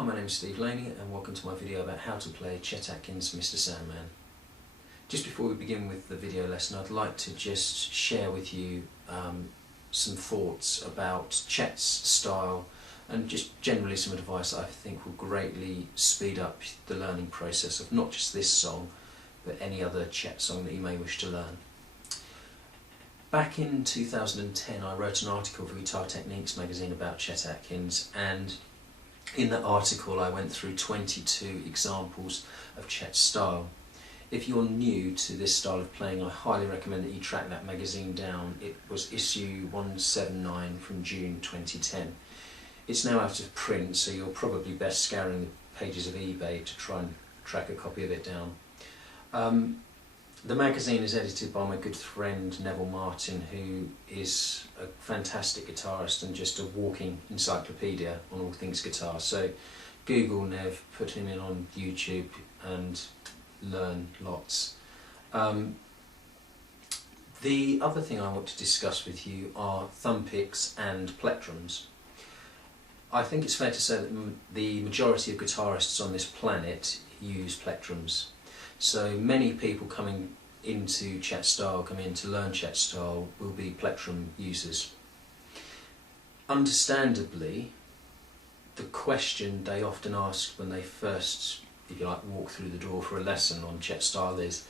Hi, my name is Steve Laney and welcome to my video about how to play Chet Atkins' Mr. Sandman. Just before we begin with the video lesson, I'd like to just share with you some thoughts about Chet's style and just generally some advice that I think will greatly speed up the learning process of not just this song but any other Chet song that you may wish to learn. Back in 2010 I wrote an article for Guitar Techniques magazine about Chet Atkins, and in that article I went through 22 examples of Chet's style. If you're new to this style of playing, I highly recommend that you track that magazine down. It was issue 179 from June 2010. It's now out of print, so you're probably best scouring the pages of eBay to try and track a copy of it down. The magazine is edited by my good friend Neville Martin, who is a fantastic guitarist and just a walking encyclopedia on all things guitar. So Google Nev, put him in on YouTube and learn lots. The other thing I want to discuss with you are thumb picks and plectrums. I think it's fair to say that the majority of guitarists on this planet use plectrums. So many people coming into Chet style, coming in to learn Chet style, will be plectrum users. Understandably, the question they often ask when they first, if you like, walk through the door for a lesson on Chet style is,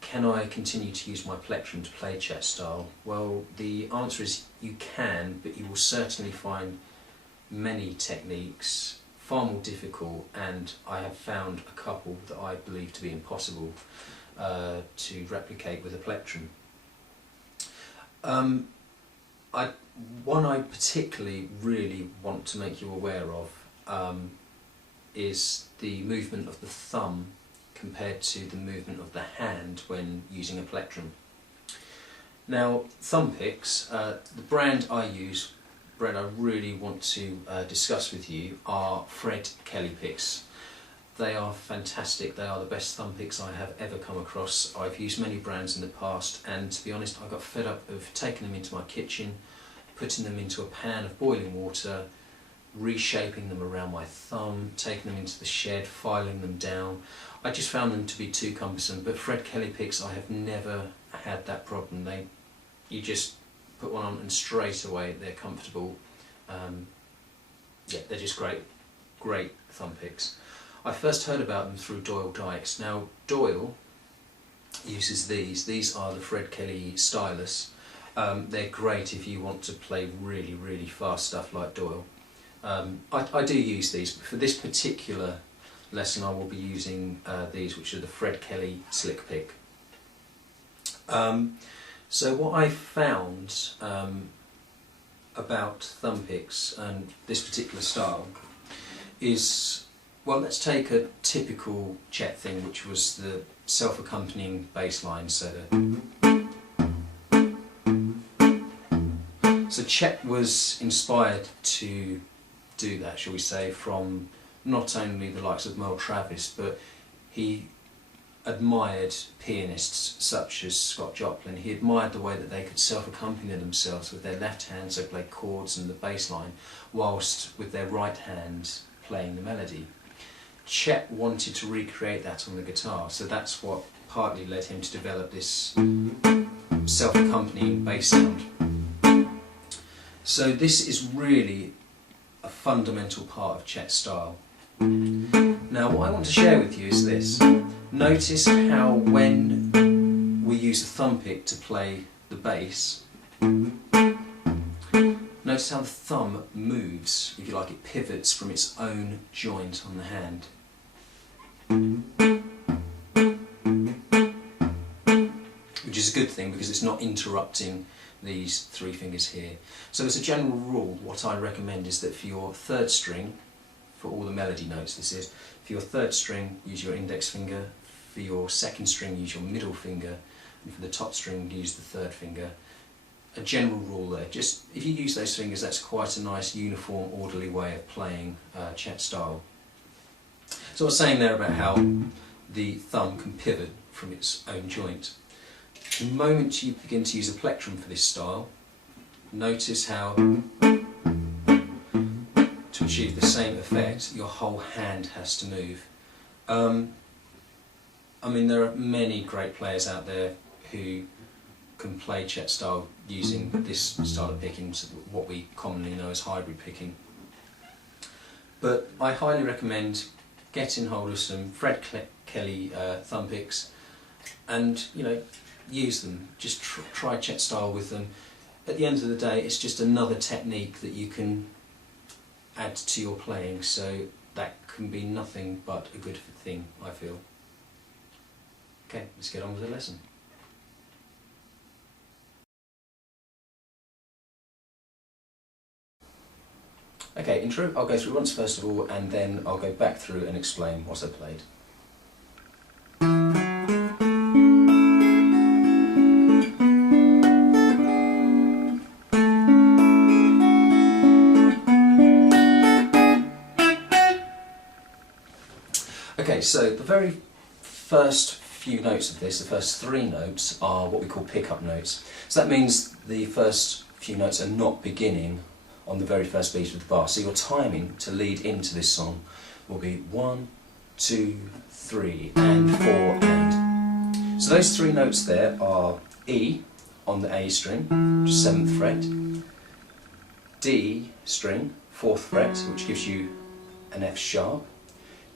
can I continue to use my plectrum to play Chet style? Well, the answer is you can, but you will certainly find many techniques far more difficult, and I have found a couple that I believe to be impossible to replicate with a plectrum. One I particularly really want to make you aware of is the movement of the thumb compared to the movement of the hand when using a plectrum. Now, thumb picks, the brand I use, brand I really want to discuss with you, are Fred Kelly picks. They are fantastic. They are the best thumb picks I have ever come across. I've used many brands in the past, and to be honest, I got fed up of taking them into my kitchen, putting them into a pan of boiling water, reshaping them around my thumb, taking them into the shed, filing them down. I just found them to be too cumbersome, but Fred Kelly picks, I have never had that problem. You just put one on and straight away they're comfortable. Yeah, they're just great thumb picks. I first heard about them through Doyle Dykes. Now, Doyle uses these. These are the Fred Kelly Stylus. They're great if you want to play really fast stuff like Doyle. I do use these, but for this particular lesson I will be using these, which are the Fred Kelly Slick Pick. So what I found about thumb picks and this particular style is, well, let's take a typical Chet thing, which was the self-accompanying bass line. So Chet was inspired to do that, shall we say, from not only the likes of Merle Travis, but he admired pianists such as Scott Joplin. He admired the way that they could self-accompany themselves with their left hand, so play chords and the bass line, whilst with their right hand playing the melody. Chet wanted to recreate that on the guitar, so that's what partly led him to develop this self-accompanying bass sound. So this is really a fundamental part of Chet's style. Now, what I want to share with you is this. Notice how when we use a thumb pick to play the bass, notice how the thumb moves, if you like, it pivots from its own joint on the hand. Which is a good thing because it's not interrupting these three fingers here. So as a general rule, what I recommend is that for your third string, for all the melody notes this is, for your third string use your index finger, for your second string use your middle finger, and for the top string use the third finger. A general rule there, just if you use those fingers, that's quite a nice uniform orderly way of playing Chet style. So I was saying there about how the thumb can pivot from its own joint. The moment you begin to use a plectrum for this style, notice how to to achieve the same effect, your whole hand has to move. I mean, there are many great players out there who can play Chet style using this style of picking, what we commonly know as hybrid picking. But I highly recommend getting hold of some Fred Kelly thumb picks and, you know, use them. Just try Chet style with them. At the end of the day, it's just another technique that you can add to your playing, so that can be nothing but a good thing, I feel. Okay, let's get on with the lesson. Okay, intro, I'll go through once first of all, and then I'll go back through and explain what I played. Okay, so the very first few notes of this, the first 3 notes, are what we call pickup notes. So that means the first few notes are not beginning on the very first beat of the bar. So your timing to lead into this song will be 1, 2, 3, and 4, and. So those 3 notes there are E on the A string, which is 7th fret, D string, 4th fret, which gives you an F sharp,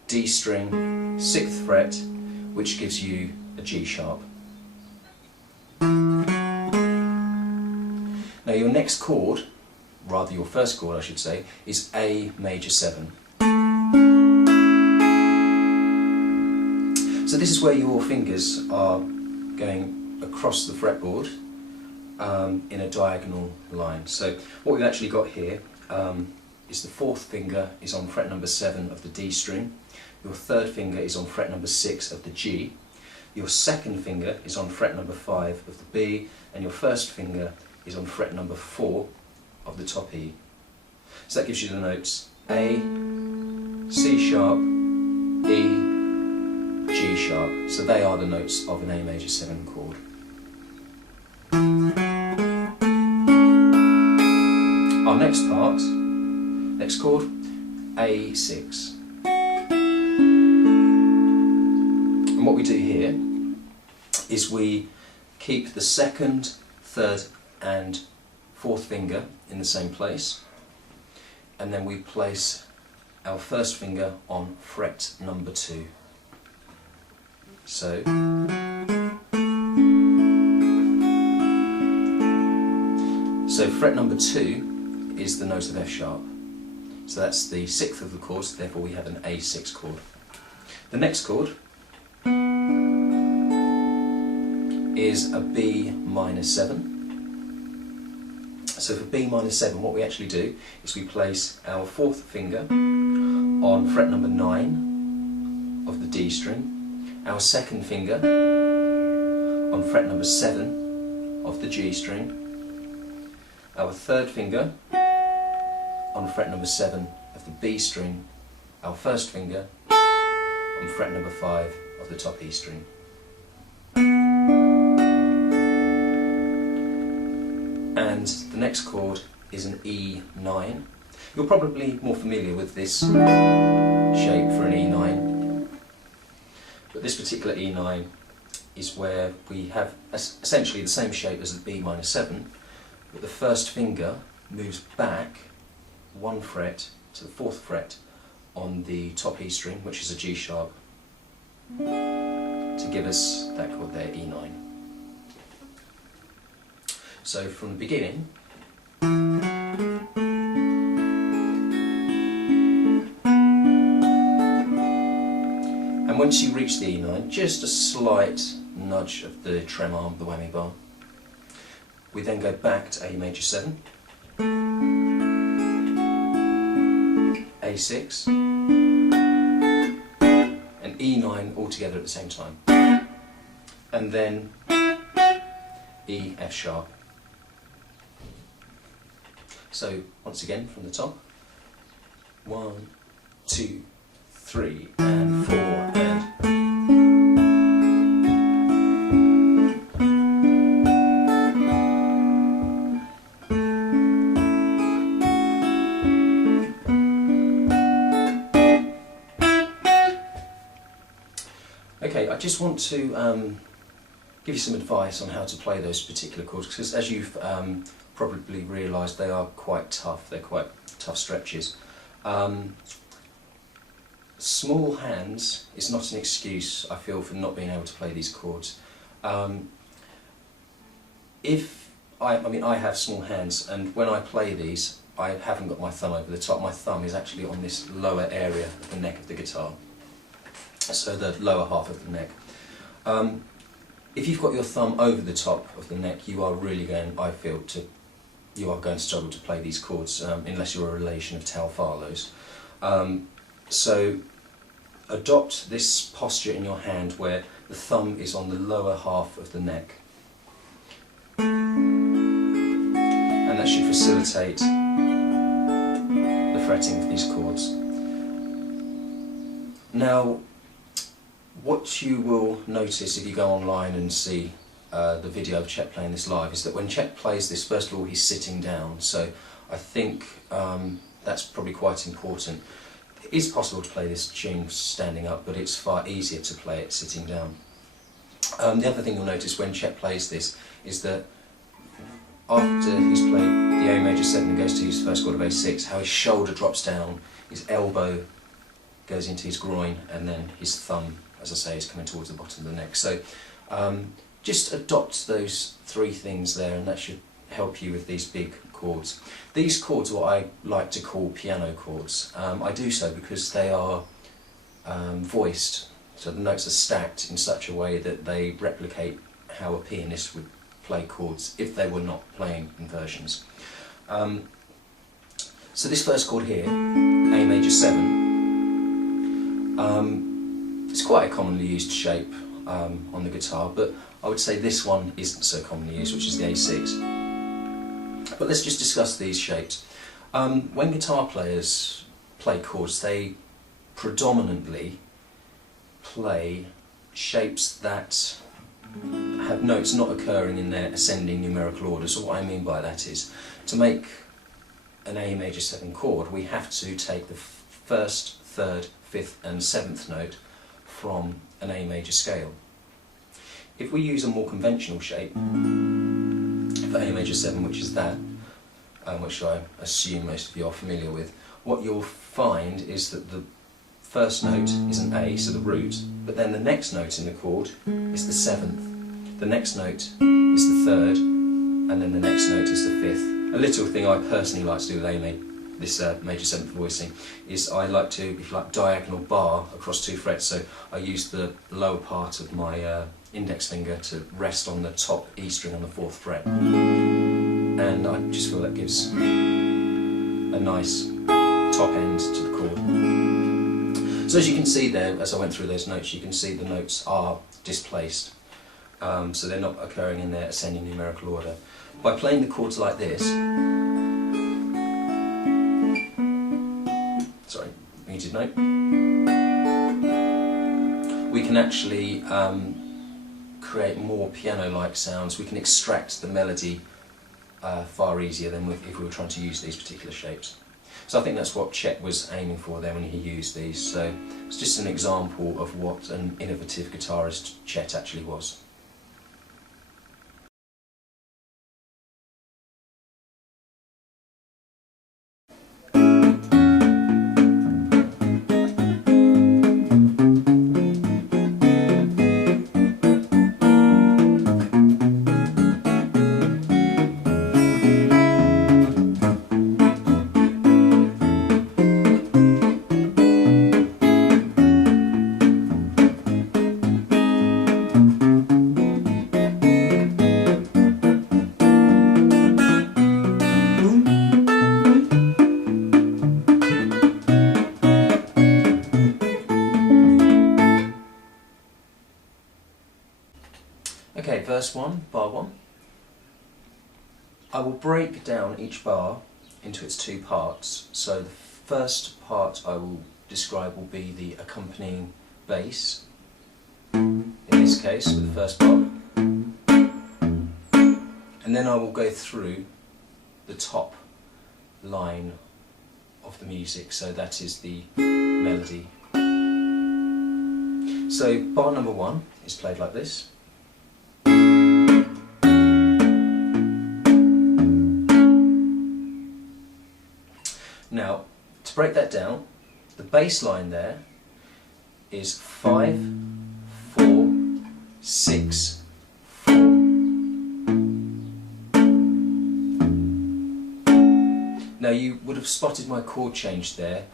D string, 6th fret, which gives you a G sharp. Now your next chord, rather your first chord I should say, is A major 7. So this is where your fingers are going across the fretboard in a diagonal line. So what we've actually got here is the 4th finger is on fret number 7 of the D string, your 3rd finger is on fret number 6 of the G, your 2nd finger is on fret number 5 of the B, and your 1st finger is on fret number 4 of the top E. So that gives you the notes A, C sharp, E, G sharp. So they are the notes of an A major 7 chord. Our next part, next chord, A6. And what we do here is we keep the 2nd, 3rd and 4th finger in the same place, and then we place our 1st finger on fret number 2. So fret number 2 is the note of F sharp. So that's the 6th of the chord, so therefore we have an A6 chord. The next chord is a B minor 7. So for B minor 7, what we actually do is we place our 4th finger on fret number 9 of the D string, our 2nd finger on fret number 7 of the G string, our 3rd finger on fret number 7 of the B string, our 1st finger on fret number 5 of the top E string. And the next chord is an E9. You're probably more familiar with this shape for an E9, but this particular E9 is where we have essentially the same shape as the B minor 7, but the 1st finger moves back 1 fret to the 4th fret on the top E string, which is a G sharp, to give us that chord there, E9. So from the beginning, and once you reach the E9, just a slight nudge of the trem arm, the whammy bar. We then go back to A major 7, A6, and E9 all together at the same time, and then E, F sharp. So once again from the top, 1, 2, 3, and 4, and. just want to give you some advice on how to play those particular chords, because as you've probably realised, they are quite tough. They're quite tough stretches. Small hands is not an excuse, I feel, for not being able to play these chords. I have small hands, and when I play these, I haven't got my thumb over the top. My thumb is actually on this lower area of the neck of the guitar, so the lower half of the neck. If you've got your thumb over the top of the neck, you are really going, I feel, you are going to struggle to play these chords unless you're a relation of Tal Farlow's. So adopt this posture in your hand where the thumb is on the lower half of the neck, and that should facilitate the fretting of these chords. Now, what you will notice if you go online and see the video of Chet playing this live is that when Chet plays this, first of all, he's sitting down, so I think that's probably quite important. It is possible to play this tune standing up, but it's far easier to play it sitting down. The other thing you'll notice when Chet plays this is that after he's played the A major 7 and goes to his first chord of A6, how his shoulder drops down, his elbow goes into his groin, and then his thumb, as I say, is coming towards the bottom of the neck. So just adopt those three things there, and that should help you with these big chords. These chords are what I like to call piano chords. I do so because they are voiced, so the notes are stacked in such a way that they replicate how a pianist would play chords if they were not playing inversions. So this first chord here, A major 7, it's quite a commonly used shape on the guitar, but I would say this one isn't so commonly used, which is the A6. But let's just discuss these shapes. When guitar players play chords, they predominantly play shapes that have notes not occurring in their ascending numerical order. So what I mean by that is, to make an A major 7 chord, we have to take the first, third, fifth and seventh note from an A major scale. If we use a more conventional shape for A major 7, which is that, which I assume most of you are familiar with, what you'll find is that the first note is an A, so the root, but then the next note in the chord is the 7th, the next note is the 3rd, and then the next note is the 5th. A little thing I personally like to do with this major 7th voicing is I like to, if you like, diagonal bar across 2 frets, so I use the lower part of my index finger to rest on the top E string on the 4th fret, and I just feel that gives a nice top end to the chord. So as you can see there, as I went through those notes, you can see the notes are displaced, so they're not occurring in their ascending numerical order. By playing the chords like this, sorry, muted note, we can actually create more piano-like sounds. We can extract the melody far easier than if we were trying to use these particular shapes. So I think that's what Chet was aiming for there when he used these. So it's just an example of what an innovative guitarist Chet actually was. Okay, verse 1, bar 1. I will break down each bar into its 2 parts. So the first part I will describe will be the accompanying bass, in this case with the first bar, and then I will go through the top line of the music, so that is the melody. So bar number 1 is played like this. Now, to break that down, the bass line there is 5, 4, 6, 4. Now you would have spotted my chord change there.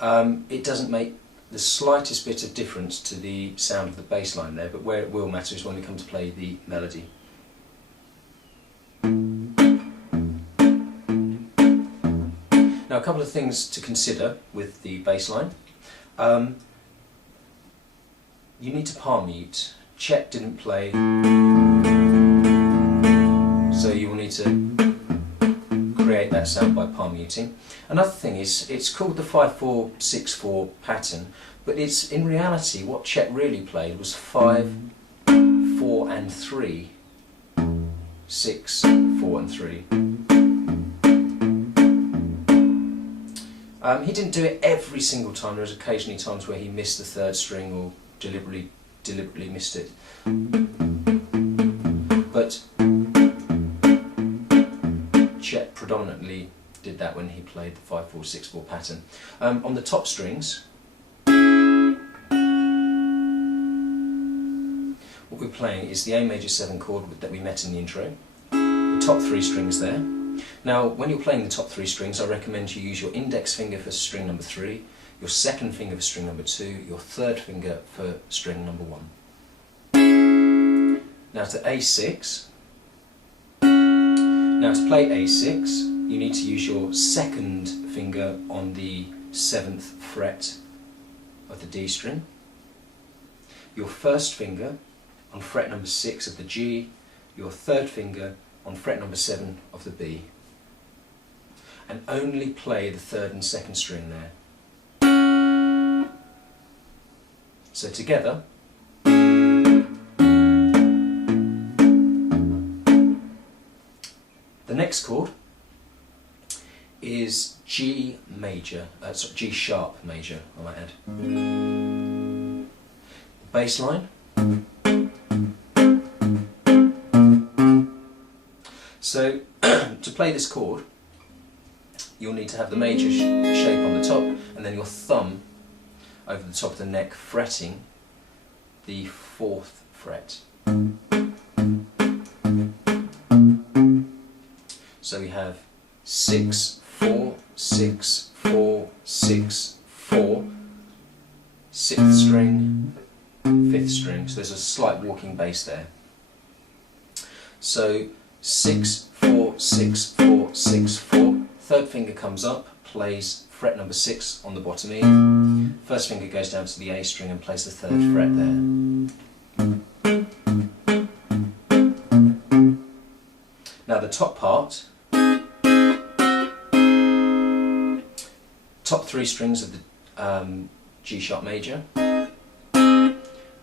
It doesn't make the slightest bit of difference to the sound of the bass line there, but where it will matter is when we come to play the melody. Now, a couple of things to consider with the bass line. You need to palm mute. Chet didn't play, so you will need to create that sound by palm muting. Another thing is, it's called the 5-4-6-4 pattern, but it's in reality what Chet really played was 5, 4 and 3, 6, 4 and 3. He didn't do it every single time. There was occasionally times where he missed the third string or deliberately missed it. But Chet predominantly did that when he played the 5-4-6-4 pattern. On the top strings, what we're playing is the A major 7 chord that we met in the intro. The top 3 strings there. Now, when you're playing the top 3 strings, I recommend you use your index finger for string number 3, your second finger for string number 2, your third finger for string number 1. Now to A6. Now to play A6, you need to use your second finger on the 7th fret of the D string, your first finger on fret number 6 of the G, your third finger on fret number 7 of the B, and only play the third and second string there. So together, the next chord is G major, sorry, G sharp major, I might add. The bass line. So, to play this chord, you'll need to have the major shape on the top, and then your thumb over the top of the neck fretting the 4th fret. So we have 6, 4, 6, 4, 6, 4, 6th string, 5th string. So there's a slight walking bass there. So 6, 4, 6, 4, 6, 4. Third finger comes up, plays fret number 6 on the bottom E. First finger goes down to the A string and plays the 3rd fret there. Now the top part, top 3 strings of the G sharp major. The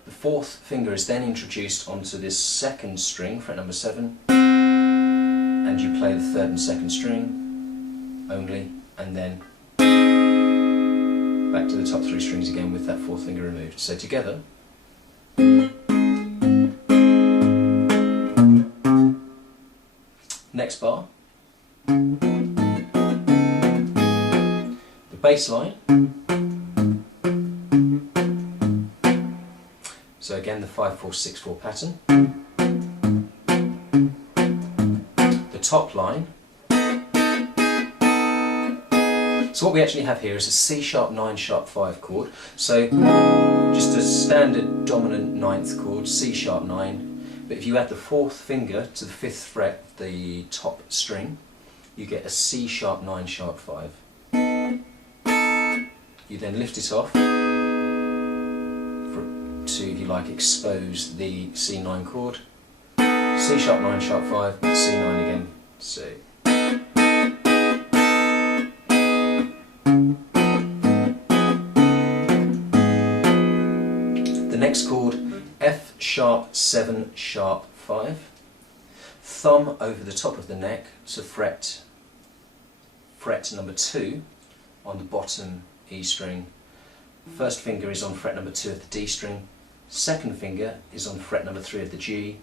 4th finger is then introduced onto this 2nd string, fret number 7, and you play the 3rd and 2nd string only, and then back to the top 3 strings again with that 4th finger removed. So together, next bar, the bass line. So again, the 5-4-6-4 pattern. The top line. So what we actually have here is a C sharp 9 sharp 5 chord. So just a standard dominant 9th chord, C sharp 9. But if you add the 4th finger to the 5th fret of the top string, you get a C sharp 9 sharp 5. You then lift it off to, if you like, expose the C9 chord. C sharp 9 sharp 5, C9 again, C. The next chord, F sharp 7 sharp 5. Thumb over the top of the neck, so fret number 2 on the bottom E string. First finger is on fret number 2 of the D string, second finger is on fret number 3 of the G,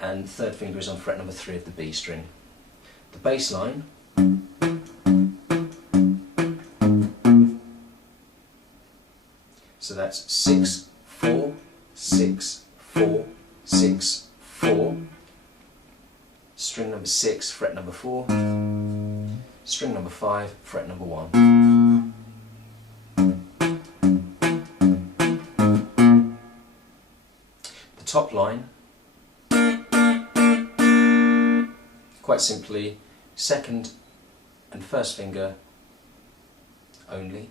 and third finger is on fret number 3 of the B string. The bass line so that's 6, 4, 6, 4, 6, 4, string number 6, fret number 4, string number 5, fret number 1. The top line, quite simply, second and first finger only.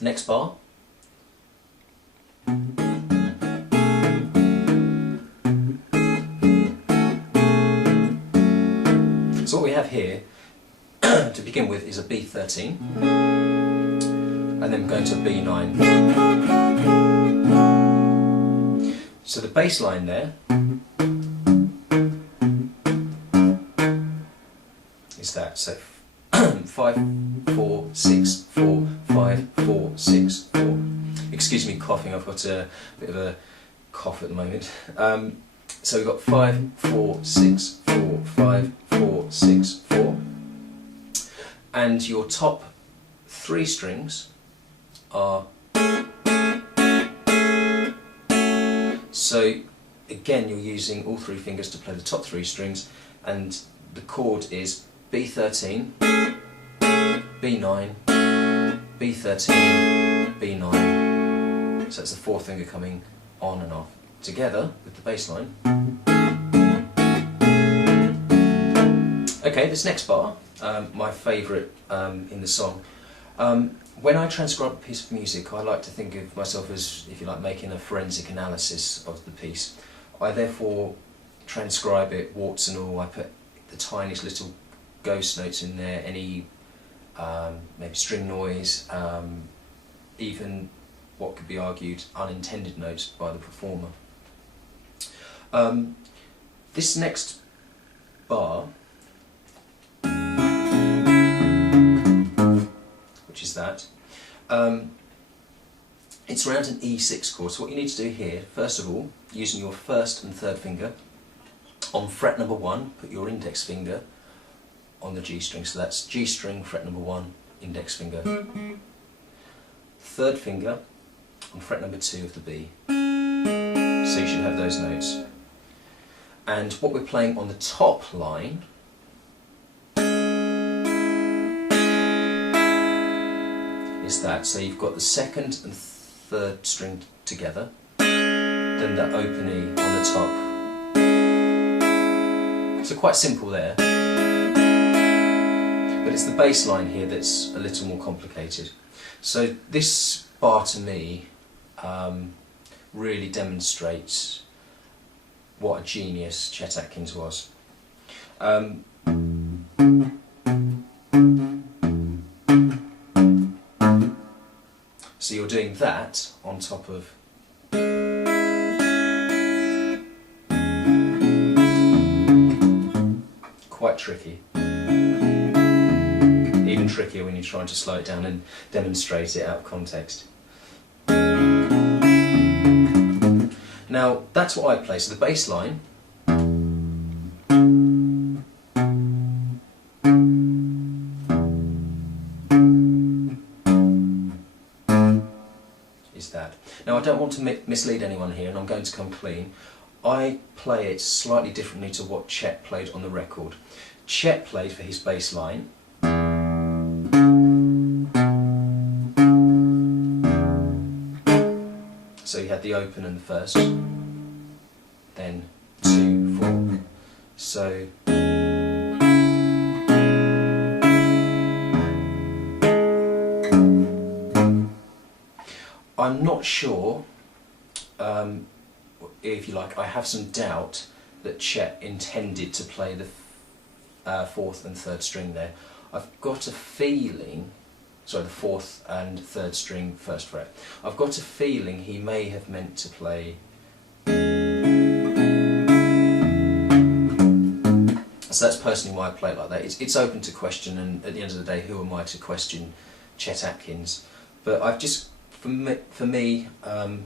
Next bar. So what we have here, to begin with, is a B13, and then we're going to a B9. So the bass line there is that. So 5, 4, 6, 4, 5, 4, 6, 4. Excuse me coughing, I've got a bit of a cough at the moment. So we've got 5, 4, 6, 4, 5, 4, 6, 4. And your top 3 strings are... So again, you're using all 3 fingers to play the top 3 strings, and the chord is B13, B9, B13, B9. So that's the 4th finger coming on and off, together with the bass line. Okay, this next bar, my favourite in the song. When I transcribe a piece of music, I like to think of myself as, if you like, making a forensic analysis of the piece. I therefore transcribe it, warts and all. I put the tiniest little ghost notes in there, any maybe string noise, even what could be argued unintended notes by the performer. This next bar, which is that, it's around an E6 chord. So what you need to do here, first of all, using your first and third finger, on fret number 1, put your index finger on the G string. So that's G string, fret number 1, index finger. Third finger on fret number 2 of the B. So you should have those notes. And what we're playing on the top line is that. So you've got the second and third string together, then the open E on the top. So quite simple there. But it's the bass line here that's a little more complicated. So this bar to me really demonstrates what a genius Chet Atkins was. So you're doing that on top of quite tricky. Even trickier when you're trying to slow it down and demonstrate it out of context. Now that's what I play. So the bass line is that. Now I don't want to mislead anyone here, and I'm going to come clean. I play it slightly differently to what Chet played on the record. Chet played for his bass line so you had the open and the first, then 2, 4. So I'm not sure, if you like, I have some doubt that Chet intended to play the 4th and 3rd string there. I've got a feeling, sorry, the 4th and 3rd string, 1st fret. I've got a feeling he may have meant to play So that's personally why I play it like that. It's open to question, and at the end of the day, who am I to question Chet Atkins? But I've just, for me, I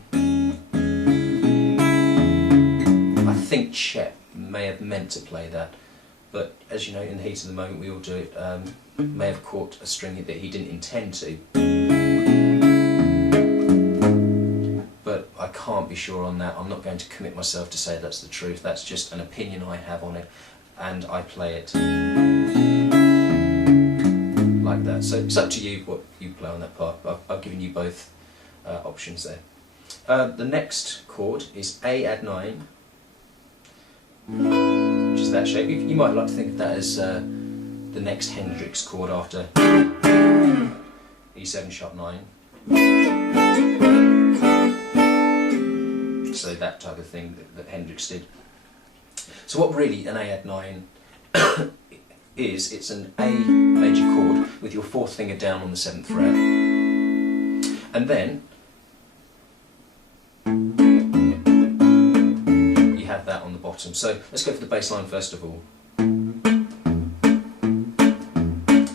think Chet may have meant to play that, but as you know, in the heat of the moment, we all do it. May have caught a string that he didn't intend to. But I can't be sure on that. I'm not going to commit myself to say that's the truth. That's just an opinion I have on it, and I play it like that. So it's up to you what you play on that part. I've given you both options there. The next chord is A add 9, which is that shape. You might like to think of that as the next Hendrix chord after E7 sharp 9. So that type of thing that Hendrix did. So what really an A add 9 is, it's an A major chord with your 4th finger down on the 7th fret. And then you have that on the bottom. So let's go for the bass line first of all.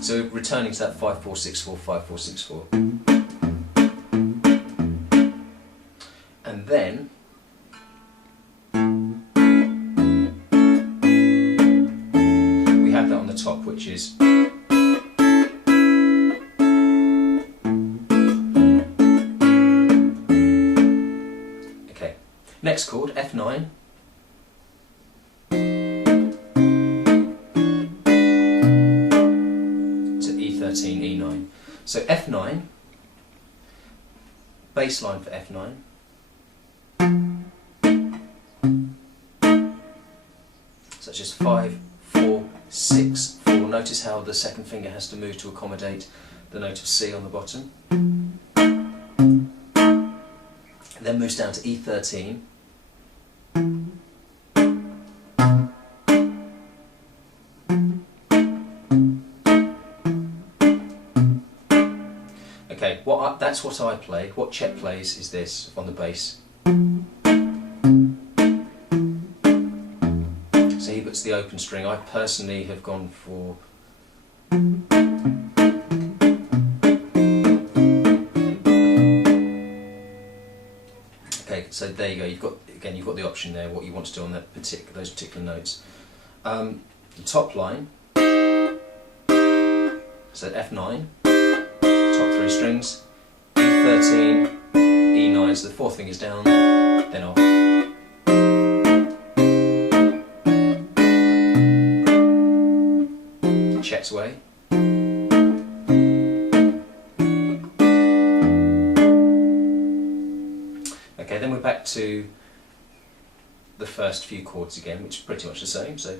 So returning to that 5-4-6-4, 5-4-6-4. And then we have that on the top, which is okay. Next chord, F9. E9. So F9, bass line for F9, such as 5-4-6-4. Notice how the 2nd finger has to move to accommodate the note of C on the bottom. Then moves down to E13. Okay, that's what I play. What Chet plays is this on the bass. So he puts the open string. I personally have gone for okay. So there you go. You've got the option there. What you want to do on that those particular notes. The top line. So F9. Top 3 strings, E13, E9, so the 4th finger's down, then off. Chet's way. Okay, then we're back to the first few chords again, which is pretty much the same. So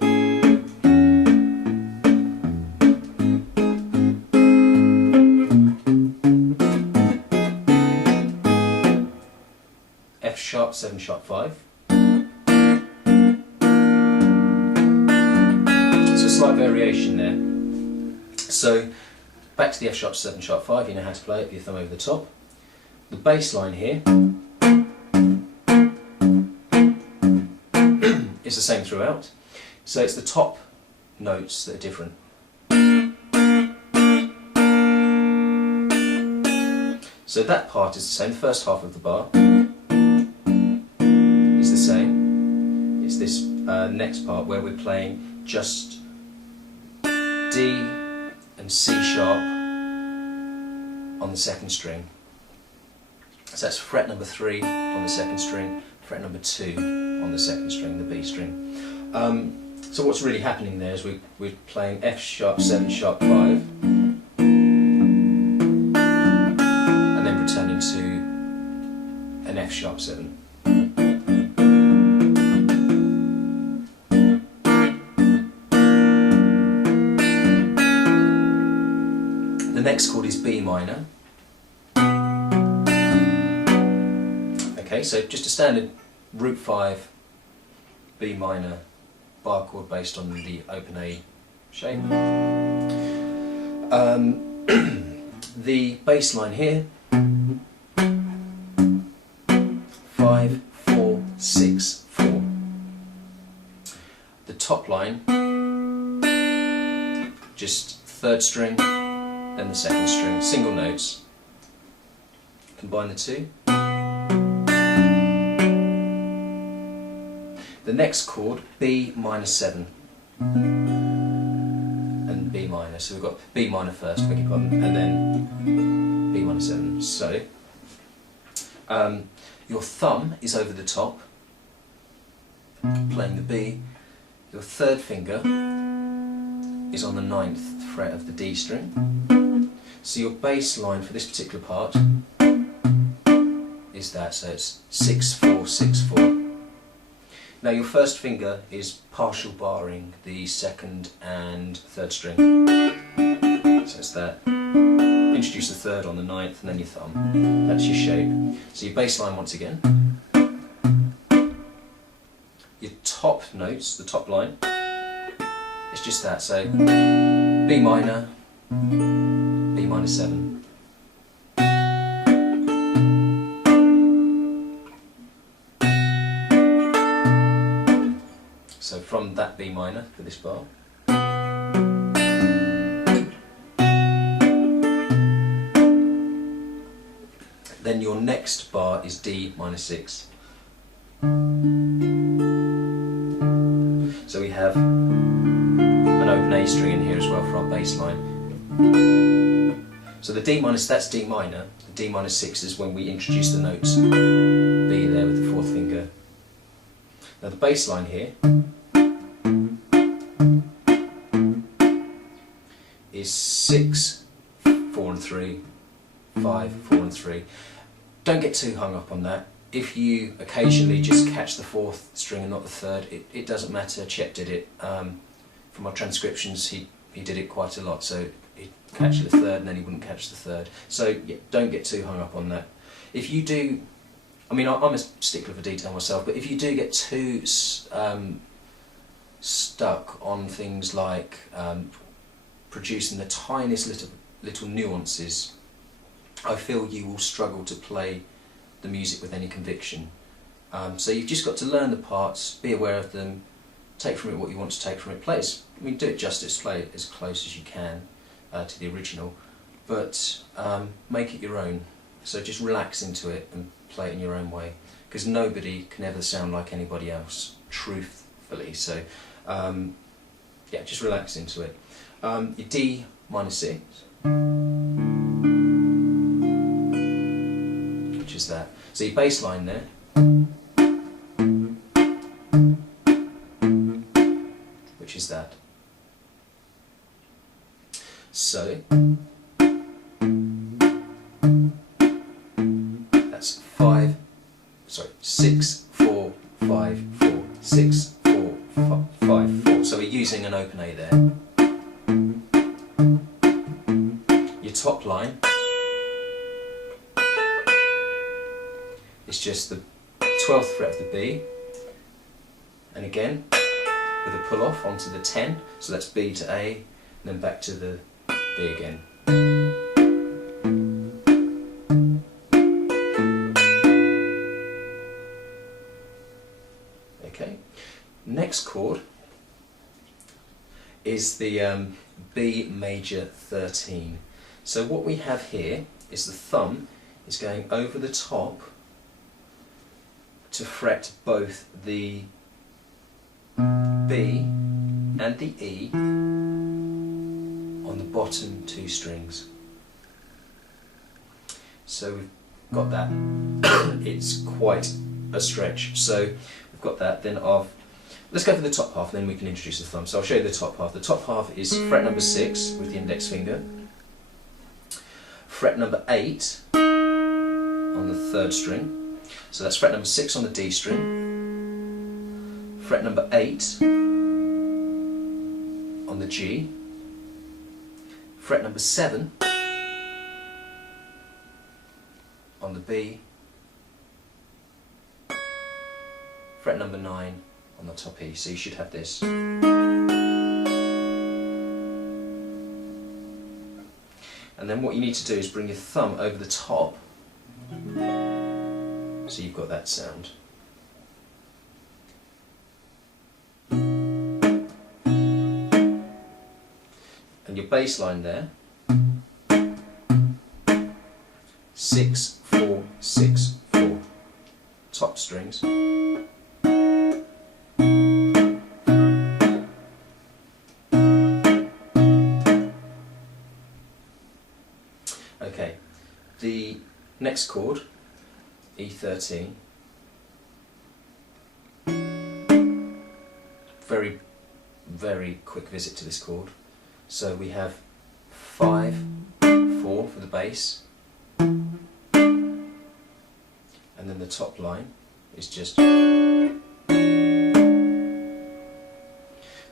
F sharp 7 sharp 5. So a slight variation there. So back to the F sharp 7 sharp 5. You know how to play it with your thumb over the top. The bass line here is the same throughout. So it's the top notes that are different. So that part is the same. The first half of the bar is the same. It's this next part where we're playing just D and C sharp on the 2nd string. So that's fret number 3 on the 2nd string, fret number 2 on the 2nd string, the B string. So what's really happening there is we're playing F sharp 7 sharp 5, and then returning to an F sharp 7. The next chord is B minor. Okay, so just a standard root 5 B minor bar chord based on the open A shape. The bass line here, 5, 4, 6, 4. The top line just third string, then the second string, single notes. Combine the two. The next chord, B minor 7 and B minor. So we've got B minor first, beg your pardon, and then B minor 7. So your thumb is over the top, playing the B. Your third finger is on the 9th fret of the D string. So your bass line for this particular part is that, so it's 6, 4, 6, 4. Now your first finger is partial barring the second and third string. So it's that. Introduce the third on the 9th and then your thumb. That's your shape. So your bass line once again. Your top notes, the top line, it's just that. So B minor, B minor 7. So from that B minor for this bar, then your next bar is D minor 6. So we have an open A string in here as well for our bass line. So the D minor, that's D minor. The D minor 6 is when we introduce the notes B there with the fourth finger. Now the bass line here is 6, 4 and 3, 5, 4 and 3. Don't get too hung up on that. If you occasionally just catch the fourth string and not the third, it doesn't matter. Chet did it. From my transcriptions, he did it quite a lot. So he'd catch the third and then he wouldn't catch the third. So yeah, don't get too hung up on that. If you do, I mean, I'm a stickler for detail myself, but if you do get too stuck on things like producing the tiniest little nuances, I feel you will struggle to play the music with any conviction. So you've just got to learn the parts, be aware of them, take from it what you want to take from it, play it, I mean, do it justice, play it as close as you can to the original, but make it your own. So just relax into it and play it in your own way, because nobody can ever sound like anybody else, truthfully. So yeah, just relax into it. Your D minor 6, which is that. So your bass line there, which is that. So that's 6, 4, 5, 4, 6, 4, 5, 4. So we're using an open A there. Your top line is just the 12th fret of the B, and again with a pull off onto the 10, so that's B to A, and then back to the B again. Okay, next chord is the B major 13. So what we have here is the thumb is going over the top to fret both the B and the E on the bottom two strings. So we've got that. It's quite a stretch. So we've got that. Then let's go for the top half, and then we can introduce the thumb. So I'll show you the top half. The top half is fret number 6 with the index finger, fret number 8 on the third string. So that's fret number 6 on the D string, fret number 8 on the G, fret number 7 on the B, fret number 9 on the top E. So you should have this. And then what you need to do is bring your thumb over the top, so you've got that sound. and your bass line there, 6, 4, 6, 4, top strings, okay, the next chord, E13, very quick visit to this chord. So we have 5, 4 for the bass, and then the top line is just.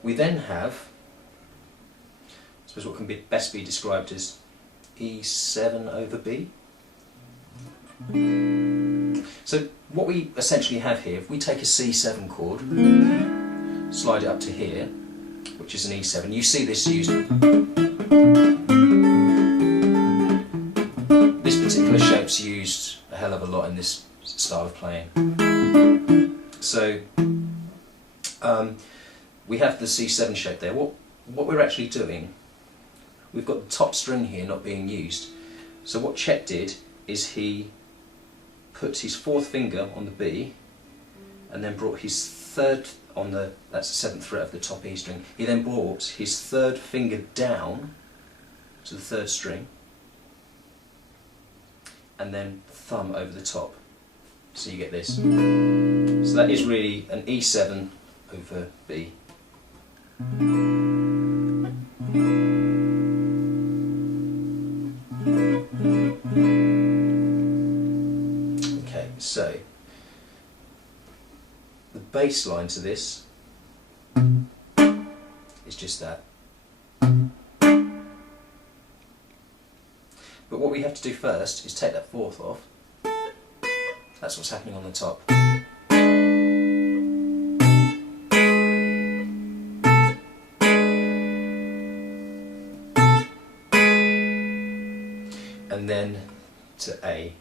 We then have, I suppose what can best be described as E7 over B. So what we essentially have here, if we take a C7 chord, slide it up to here, which is an E7, you see this used. This particular shape's used a hell of a lot in this style of playing. So we have the C7 shape there. What we're actually doing, we've got the top string here not being used. So what Chet did is he put his fourth finger on the B and then brought his third on the, that's the 7th fret of the top E string. He then brought his third finger down to the third string and then thumb over the top. So you get this. So that is really an E7 over B. Okay, so the bass line to this is just that. But what we have to do first is take that fourth off. That's what's happening on the top. And then to A.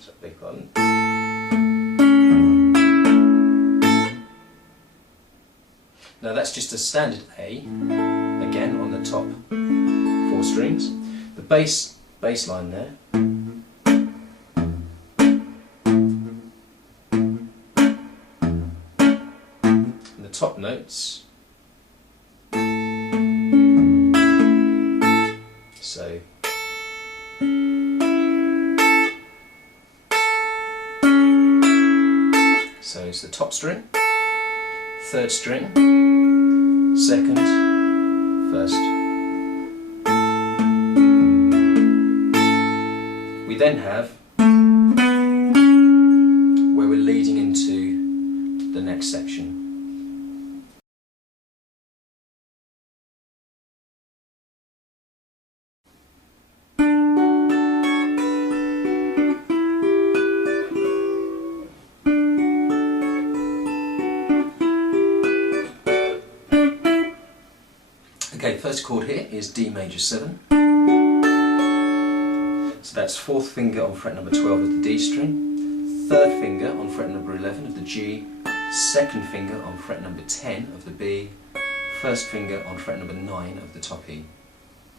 So big button. Now that's just a standard A, again on the top 4 strings. The bass line there. And the top notes. So it's the top string, third string, second, first. We then have where we're leading into the next section. Okay, the first chord here is D major 7. So that's fourth finger on fret number 12 of the D string, third finger on fret number 11 of the G, second finger on fret number 10 of the B, first finger on fret number 9 of the top E.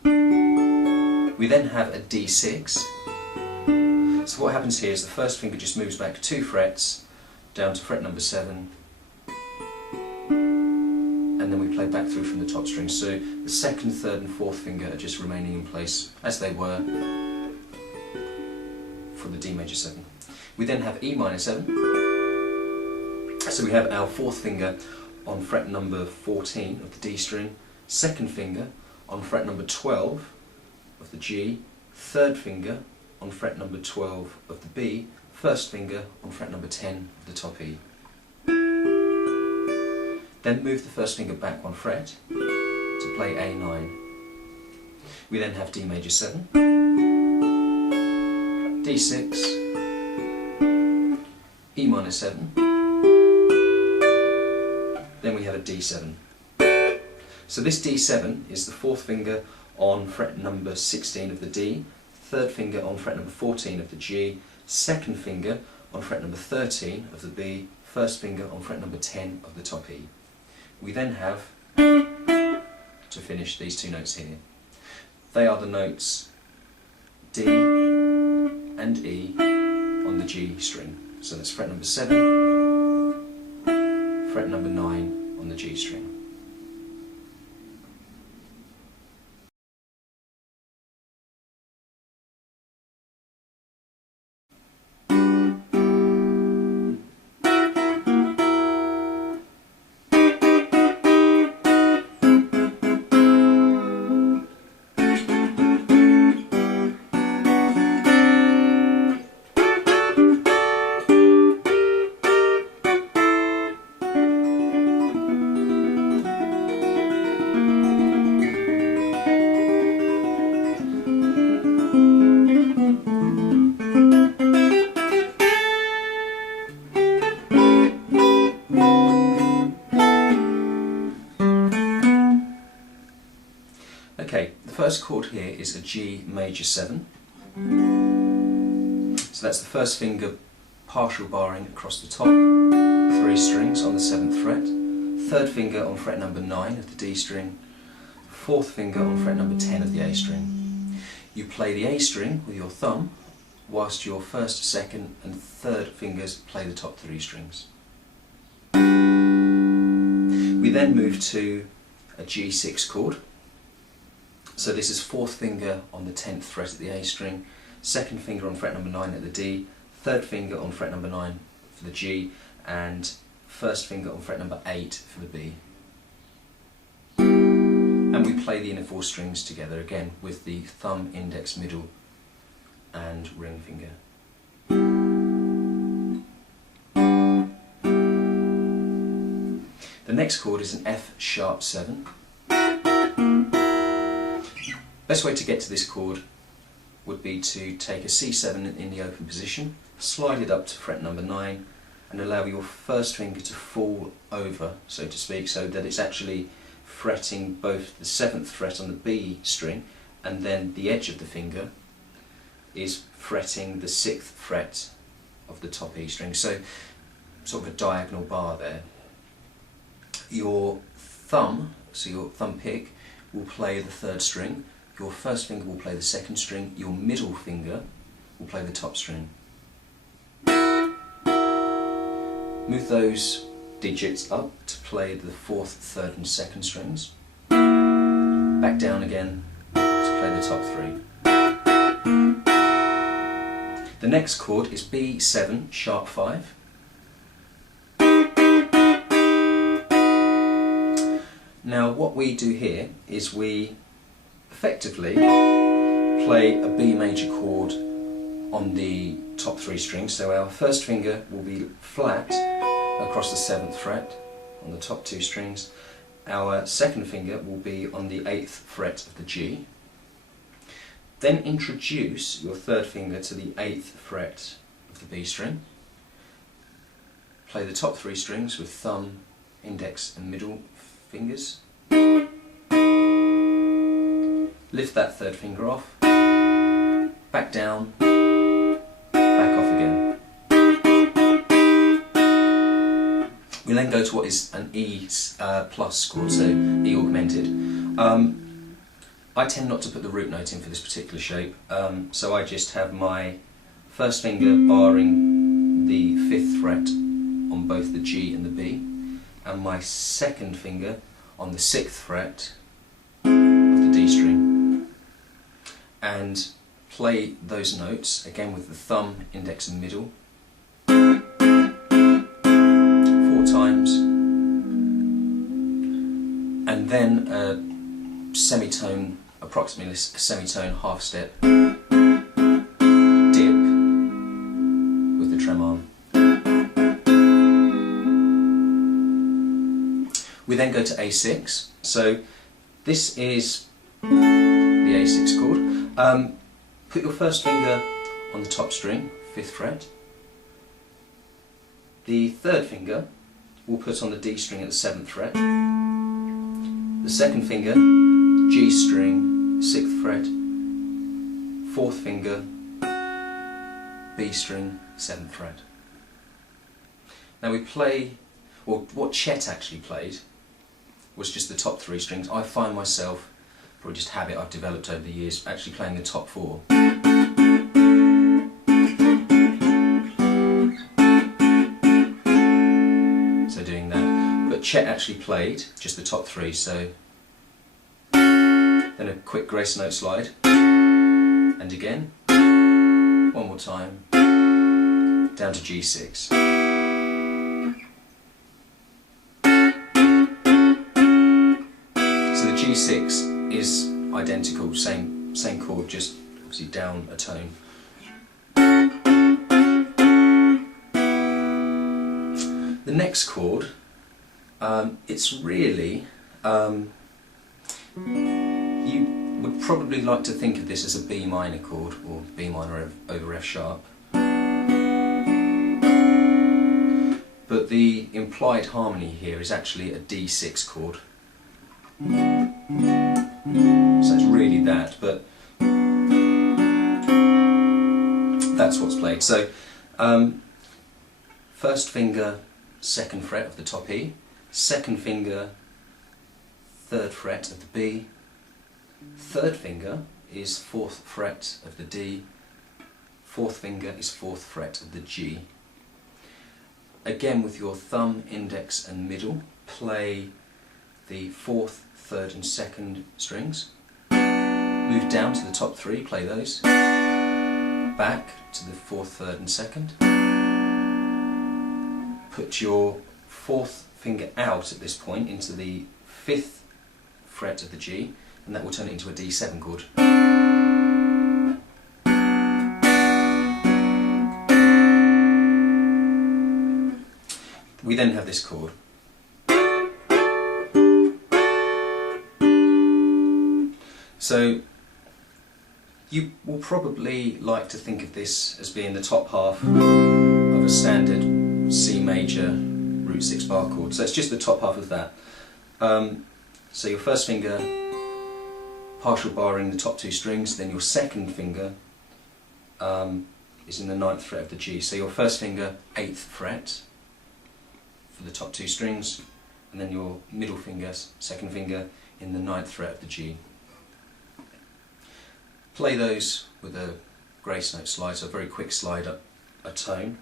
We then have a D6. So what happens here is the first finger just moves back 2 frets down to fret number 7, and then we play back through from the top string. So the second, third and fourth finger are just remaining in place as they were for the D major 7. We then have E minor 7. So we have our fourth finger on fret number 14 of the D string, second finger on fret number 12 of the G, third finger on fret number 12 of the B, first finger on fret number 10 of the top E. Then move the first finger back 1 fret to play A9. We then have D major 7, D6, E minor 7, then we have a D7. So this D7 is the fourth finger on fret number 16 of the D, third finger on fret number 14 of the G, second finger on fret number 13 of the B, first finger on fret number 10 of the top E. We then have, to finish, these two notes here. They are the notes D and E on the G string. So that's fret number 7, fret number 9 on the G string. Okay, the first chord here is a G major 7. So that's the first finger partial barring across the top, 3 strings on the 7th fret, third finger on fret number 9 of the D string, fourth finger on fret number 10 of the A string. You play the A string with your thumb, whilst your first, second and third fingers play the top 3 strings. We then move to a G6 chord. So this is fourth finger on the 10th fret at the A string, second finger on fret number 9 at the D, third finger on fret number 9 for the G, and first finger on fret number 8 for the B. And we play the inner 4 strings together again with the thumb, index, middle and ring finger. The next chord is an F sharp 7. Best way to get to this chord would be to take a C7 in the open position, slide it up to fret number 9 and allow your first finger to fall over, so to speak, so that it's actually fretting both the 7th fret on the B string and then the edge of the finger is fretting the 6th fret of the top E string. So sort of a diagonal bar there. Your thumb, so your thumb pick, will play the 3rd string. Your first finger will play the 2nd string, your middle finger will play the top string. Move those digits up to play the 4th, 3rd and 2nd strings. Back down again to play the top 3. The next chord is B7 sharp 5. Now what we do here is we effectively play a B major chord on the top 3 strings. So our first finger will be flat across the 7th fret on the top 2 strings. Our second finger will be on the 8th fret of the G. Then introduce your third finger to the 8th fret of the B string. Play the top 3 strings with thumb, index and middle fingers. Lift that third finger off, back down, back off again. We then go to what is an E plus chord, so E augmented. I tend not to put the root note in for this particular shape, so I just have my first finger barring the 5th fret on both the G and the B, and my second finger on the 6th fret of the D string. And play those notes again with the thumb, index and middle 4 times, and then a semitone, approximately a semitone half step dip with the trem arm. We then go to A6. So this is the A6 chord. Put your first finger on the top string, 5th fret. The third finger we'll put on the D string at the 7th fret. The second finger, G string, 6th fret. Fourth finger, B string, 7th fret. Now we play, or what Chet actually played was just the top 3 strings. I find myself, probably just habit I've developed over the years, actually playing the top 4. So doing that. But Chet actually played just the top 3, so then a quick grace note slide, and again, one more time, down to G6. So the G6 is identical, same chord, just obviously down a tone. The next chord, it's really, you would probably like to think of this as a B minor chord, or B minor over F sharp. But the implied harmony here is actually a D6 chord. So it's really that, but that's what's played. So first finger, 2nd fret of the top E, 2nd finger, 3rd fret of the B, 3rd finger is 4th fret of the D, 4th finger is 4th fret of the G. Again, with your thumb, index and middle, play the 4th, 3rd and 2nd strings. Move down to the top 3, play those. Back to the 4th, 3rd and 2nd. Put your 4th finger out at this point into the 5th fret of the G, and that will turn it into a D7 chord. We then have this chord. So you will probably like to think of this as being the top half of a standard C major root 6 bar chord. So it's just the top half of that. So your first finger, partial barring the top 2 strings, then your 2nd finger is in the 9th fret of the G. So your first finger, 8th fret for the top 2 strings, and then your middle finger, 2nd finger, in the 9th fret of the G. Play those with a grace note slide, so a very quick slide up a tone,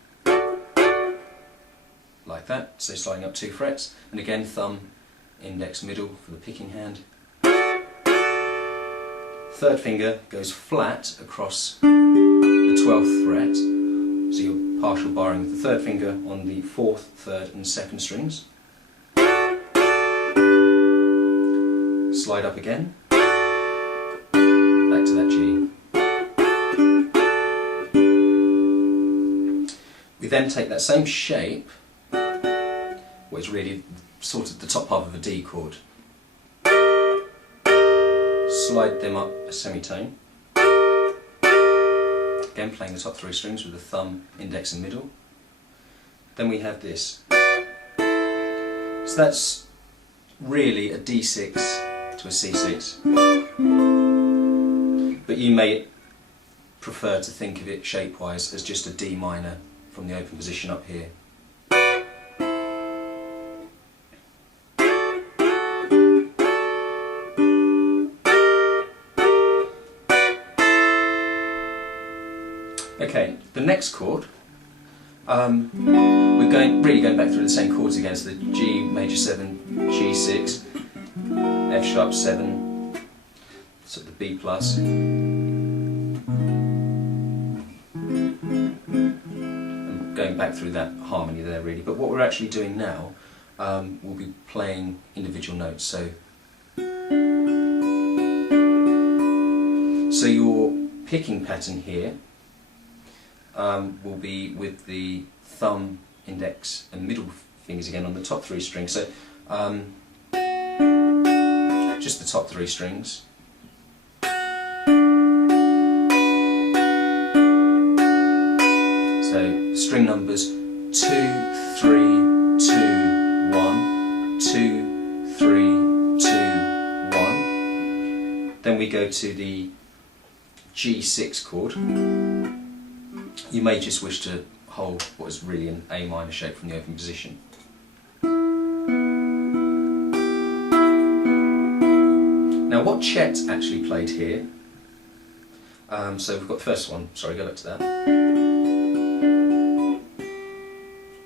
like that, so sliding up 2 frets, and again thumb, index, middle for the picking hand. 3rd finger goes flat across the 12th fret, so you're partial barring with the 3rd finger on the 4th, 3rd and 2nd strings. Slide up again, back to that G. We then take that same shape, which is really sort of the top half of a D chord, slide them up a semitone, again playing the top 3 strings with the thumb, index and middle. Then we have this. So that's really a D6 to a C6, but you may prefer to think of it shape-wise as just a D minor from the open position up here. Okay, the next chord, we're really going back through the same chords again, so the G major 7, G6, F sharp 7, so the B plus, and going back through that harmony there really. But what we're actually doing now, we'll be playing individual notes. So your picking pattern here will be with the thumb, index and middle fingers again on the top 3 strings. So just the top 3 strings. So string numbers 2, 3, 2, 1, 2, 3, 2, 1. Then we go to the G6 chord. You may just wish to hold what is really an A minor shape from the open position. Now what Chet actually played here, so we've got the first one, sorry, go back to that.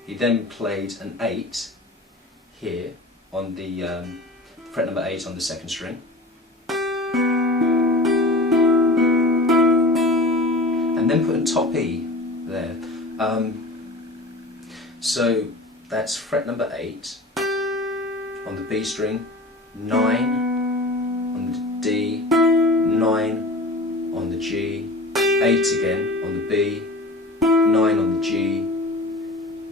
He then played an 8 here on the fret number 8 on the second string. And then put a top E there. So that's fret number 8 on the B string, 9 on the D, 9 on the G, 8 again on the B, 9 on the G,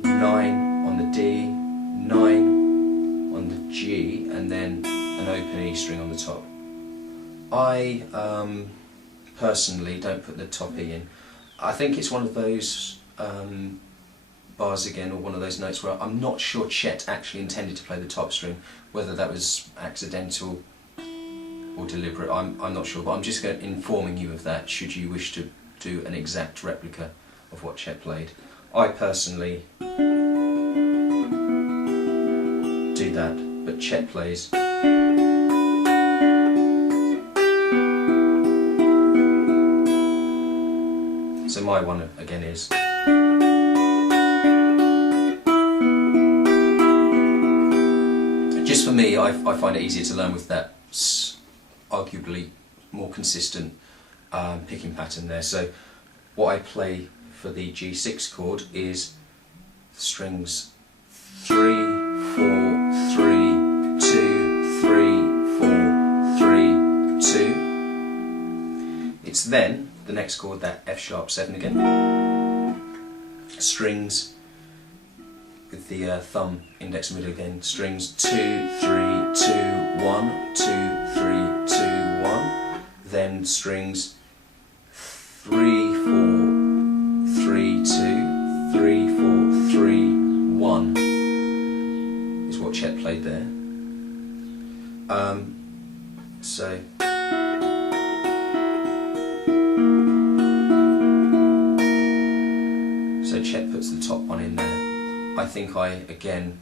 9 on the D, 9 on the G, and then an open E string on the top. I personally don't put the top E in. I think it's one of those bars again, or one of those notes where I'm not sure Chet actually intended to play the top string, whether that was accidental or deliberate, I'm not sure, but I'm just informing you of that should you wish to do an exact replica of what Chet played. I personally do that, but Chet plays. So my one again is. Just for me, I find it easier to learn with that arguably more consistent picking pattern there. So what I play for the G6 chord is strings 3, 4, 3, 2, 3, 4, 3, 2. It's then the next chord, that F sharp 7 again, strings with the thumb, index and middle again, strings 2, 3, 2, 1, 2, 3, 2, 1, then strings 3, 4, 3, 2, 3, 4, 3, 1 is what Chet played there. So Chet puts the top one in there. I think I again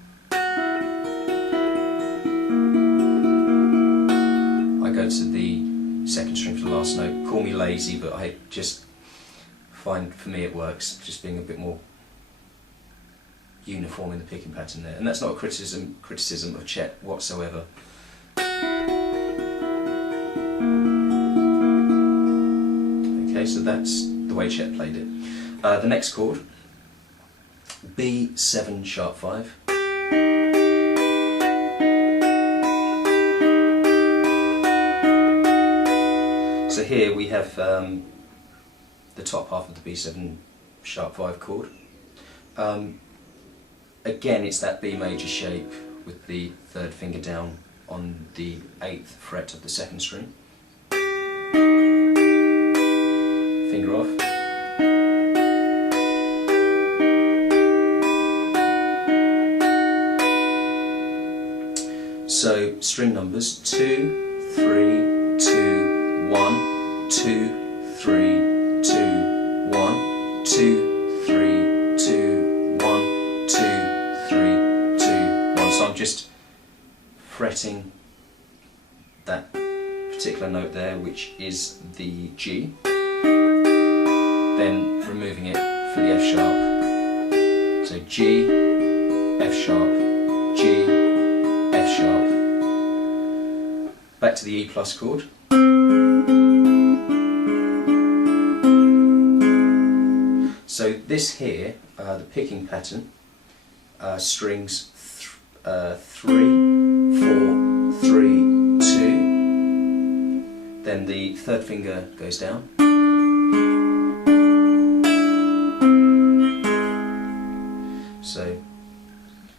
go to the second string for the last note. Call me lazy, but I just find for me it works, just being a bit more uniform in the picking pattern there. And that's not a criticism of Chet whatsoever. Okay, so that's the way Chet played it. The next chord, B7 sharp 5. So here we have the top half of the B7 sharp 5 chord. Again, it's that B major shape with the third finger down on the 8th fret of the second string. Finger off. So string numbers 2, 3, 2, 1, 2, 3, 2, 1, 2, 3, 2, 1, 2, 3, 2, 1. So I'm just fretting that particular note there, which is the G, then removing it for the F sharp. So G, F sharp, G, F sharp. Back to the E plus chord. So this here, the picking pattern, strings 3, 4, 3, 2, then the third finger goes down. So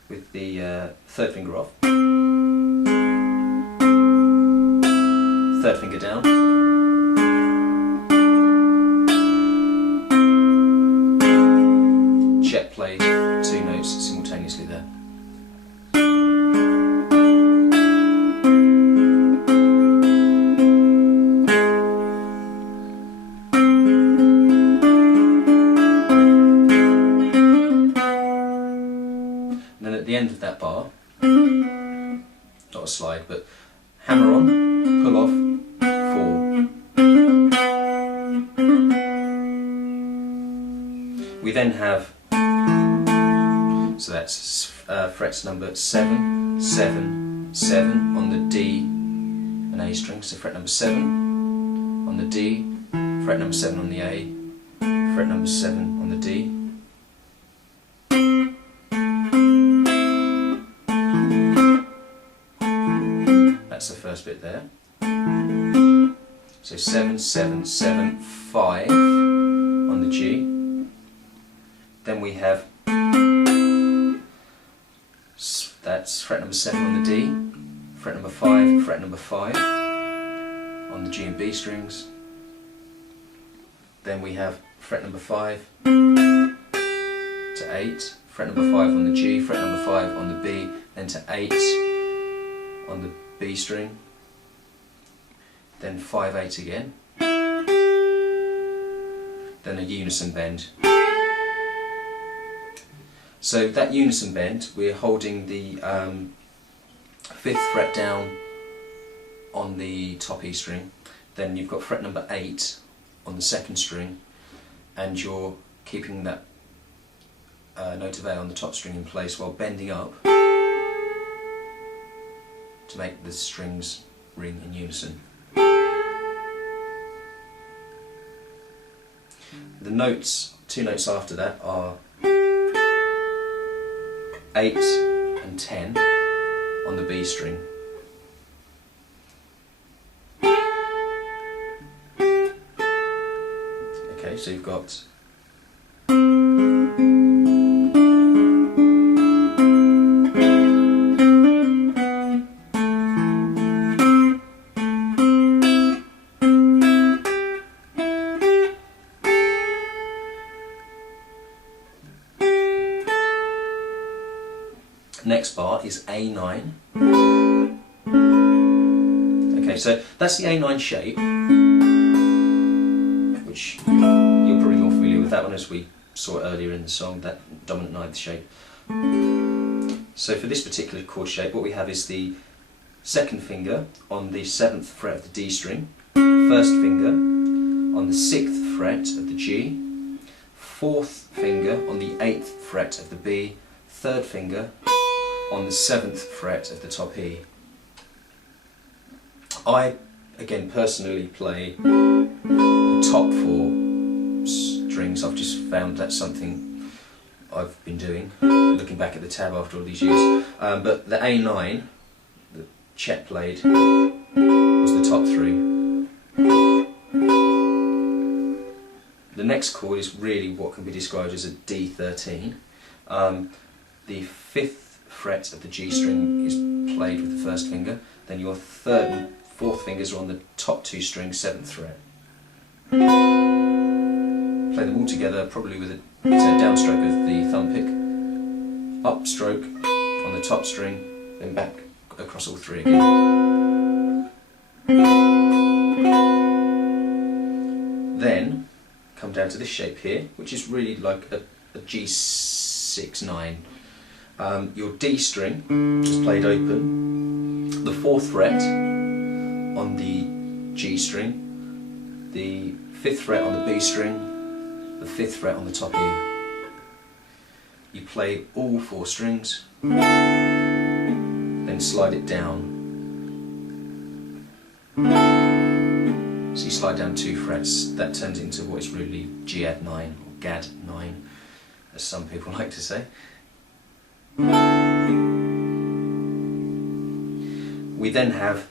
with the third finger off, third finger down, Chet played 2 notes simultaneously there. that bar, not a slide, but hammer on, pull off, 4. We then have, so that's frets number 7, 7, 7 on the D and A string, so fret number 7 on the D, fret number 7 on the A, fret number 7 on the D. That's the first bit there. So 7, 7, 7, 5 on the G. Then we have, that's fret number 7 on the D, fret number 5, fret number 5 on the G and B strings. Then we have fret number 5 to 8, fret number 5 on the G, fret number 5 on the B, then to 8 on the B string, then 5, 8 again, then a unison bend. So that unison bend, we're holding the 5th fret down on the top E string, then you've got fret number 8 on the 2nd string, and you're keeping that note of A on the top string in place while bending up to make the strings ring in unison. The notes, 2 notes after that, are 8 and 10 on the B string. Okay, so you've got next bar is A9. Okay, so that's the A9 shape, which you're probably more familiar with that one as we saw earlier in the song, that dominant ninth shape. So for this particular chord shape, what we have is the 2nd finger on the 7th fret of the D string, 1st finger on the 6th fret of the G, 4th finger on the 8th fret of the B, 3rd finger on the 7th fret of the top E. I, again, personally play the top 4 strings. I've just found that's something I've been doing, looking back at the tab after all these years. But the A9 that Chet played was the top 3. The next chord is really what can be described as a D13. The 5th fret of the G string is played with the 1st finger, then your 3rd and 4th fingers are on the top 2 strings, 7th fret. Play them all together, probably with a downstroke of the thumb pick, upstroke on the top string, then back across all 3 again. Then come down to this shape here, which is really like a G6-9. Your D string is played open, the 4th fret on the G string, the 5th fret on the B string, the 5th fret on the top E. You play all 4 strings, then slide it down. So you slide down 2 frets, that turns into what is really G add 9, or GAD 9, as some people like to say. We then have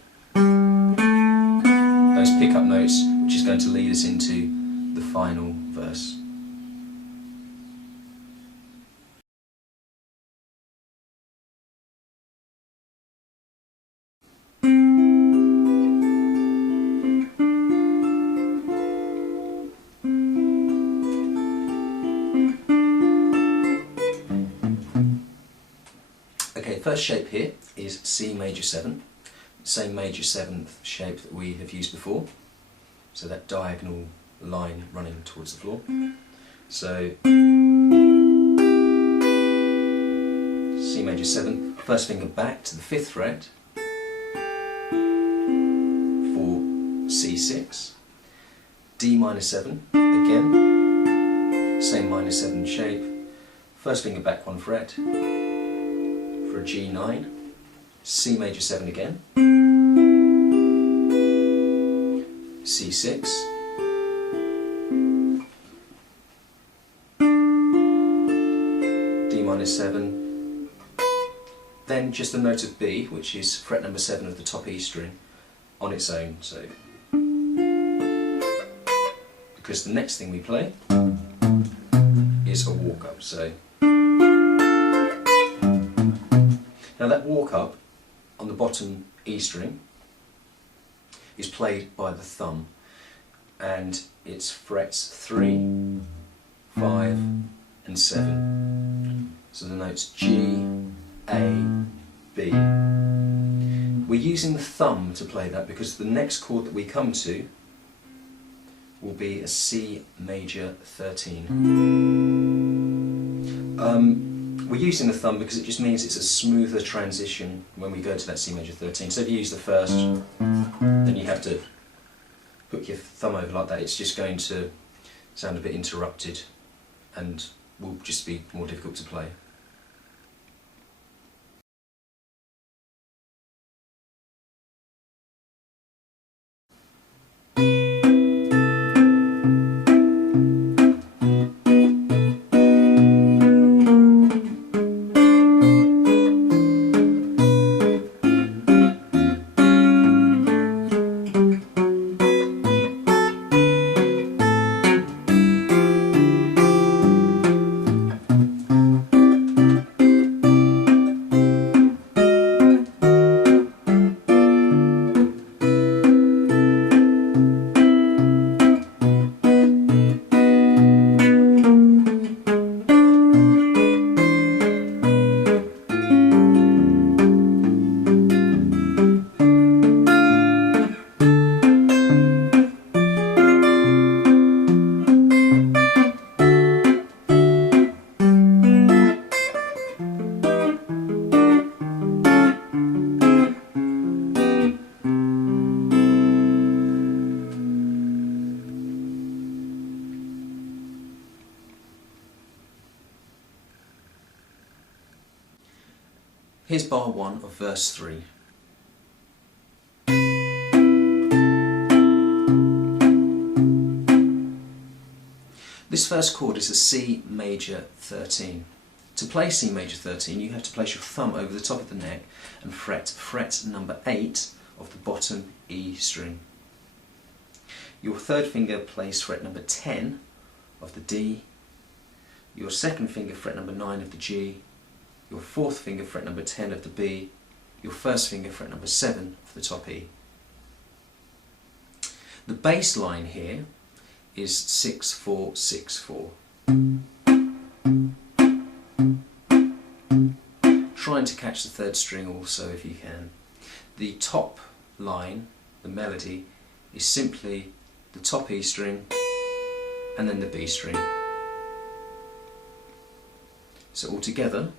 those pickup notes, which is going to lead us into the final verse. Okay, first shape here is C major 7, same major 7th shape that we have used before, so that diagonal line running towards the floor. So C C major 7, first finger back to the 5th fret for C6, D minor 7 again, same minor 7 shape, first finger back 1 fret for a G9, C major 7 again, C6, D minor 7, then just the note of B, which is fret number 7 of the top E string, on its own. So, because the next thing we play is a walk up. So, now that walk up on the bottom E string is played by the thumb, and it's frets 3, 5 and 7. So the notes G, A, B. We're using the thumb to play that because the next chord that we come to will be a C major 13. We're using the thumb because it just means it's a smoother transition when we go to that C major 13. So if you use the first, then you have to put your thumb over like that. It's just going to sound a bit interrupted and will just be more difficult to play. Here's bar 1 of verse 3. This first chord is a C major 13. To play C major 13 you have to place your thumb over the top of the neck and fret number 8 of the bottom E string. Your third finger plays fret number 10 of the D, your second finger fret number 9 of the G, your fourth finger fret number 10 of the B, your first finger fret number 7 of the top E. The bass line here is 6-4-6-4. Trying to catch the third string also if you can. The top line, the melody, is simply the top E string and then the B string. So all together,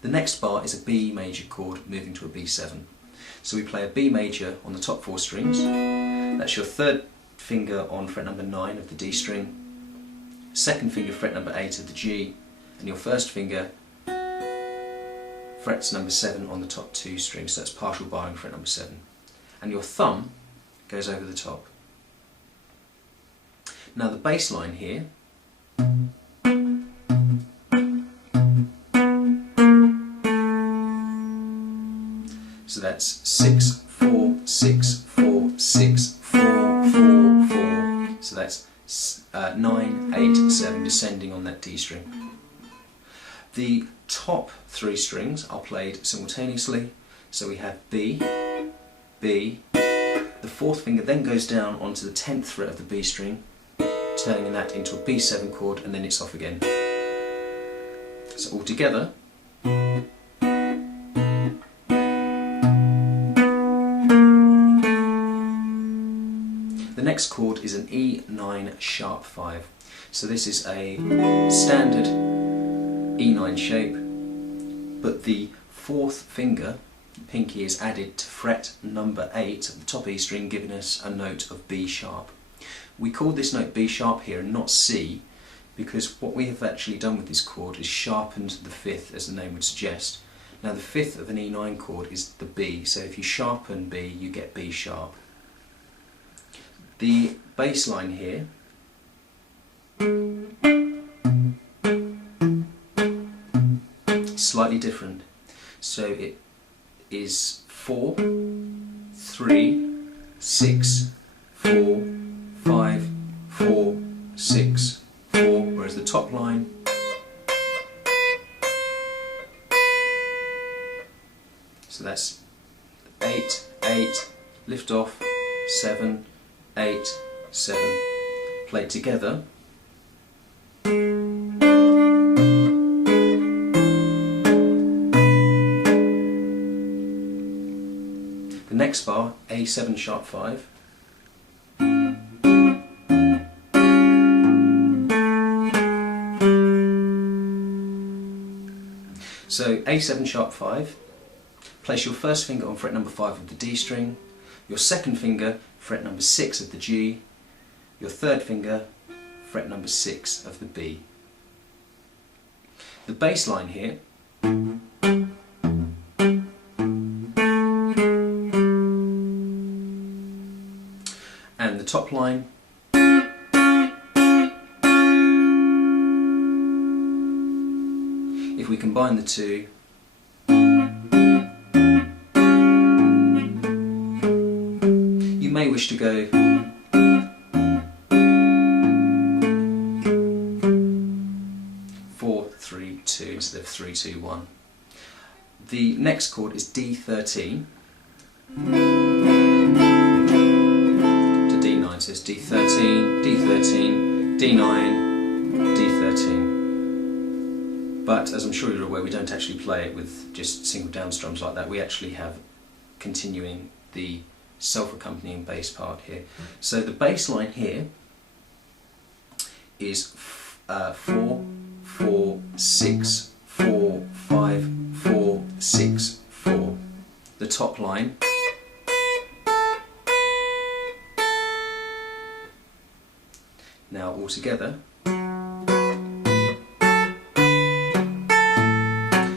the next bar is a B major chord moving to a B7. So we play a B major on the top 4 strings. That's your third finger on fret number 9 of the D string, second finger fret number 8 of the G, and your first finger frets number 7 on the top 2 strings. So that's partial barring fret number 7. And your thumb goes over the top. Now the bass line here so that's 6-4-6-4-6-4-4-4. So that's 9-8-7 descending on that D string. The top 3 strings are played simultaneously. So we have B, B. The fourth finger then goes down onto the 10th fret of the B string, turning that into a B7 chord, and then it's off again. So all together. The next chord is an E9 sharp 5. So this is a standard E9 shape, but the fourth finger, pinky, is added to fret number 8 of the top E string, giving us a note of B sharp. We call this note B sharp here and not C, because what we have actually done with this chord is sharpened the fifth, as the name would suggest. Now the fifth of an E9 chord is the B, so if you sharpen B you get B sharp. The bass line here is slightly different, so it is 4, 3, 6, 4, 5, 4, 6, 4, whereas the top line so that's 8, 8, lift off, 7, 8, 7, played together. The next bar, A7 sharp 5. So A7 sharp 5, place your first finger on fret number 5 of the D string, your second finger fret number 6 of the G, your third finger fret number 6 of the B. The bass line here and the top line if we combine the two, you may wish to go instead of 3, 2, 1. The next chord is D13 to D9, so it's D13, D13, D9, D13. But as I'm sure you're aware, we don't actually play it with just single down strums like that. We actually have continuing the self-accompanying bass part here. So the bass line here is 4, 4, 6, 4, 5, 4, 6, 4. The top line now all together.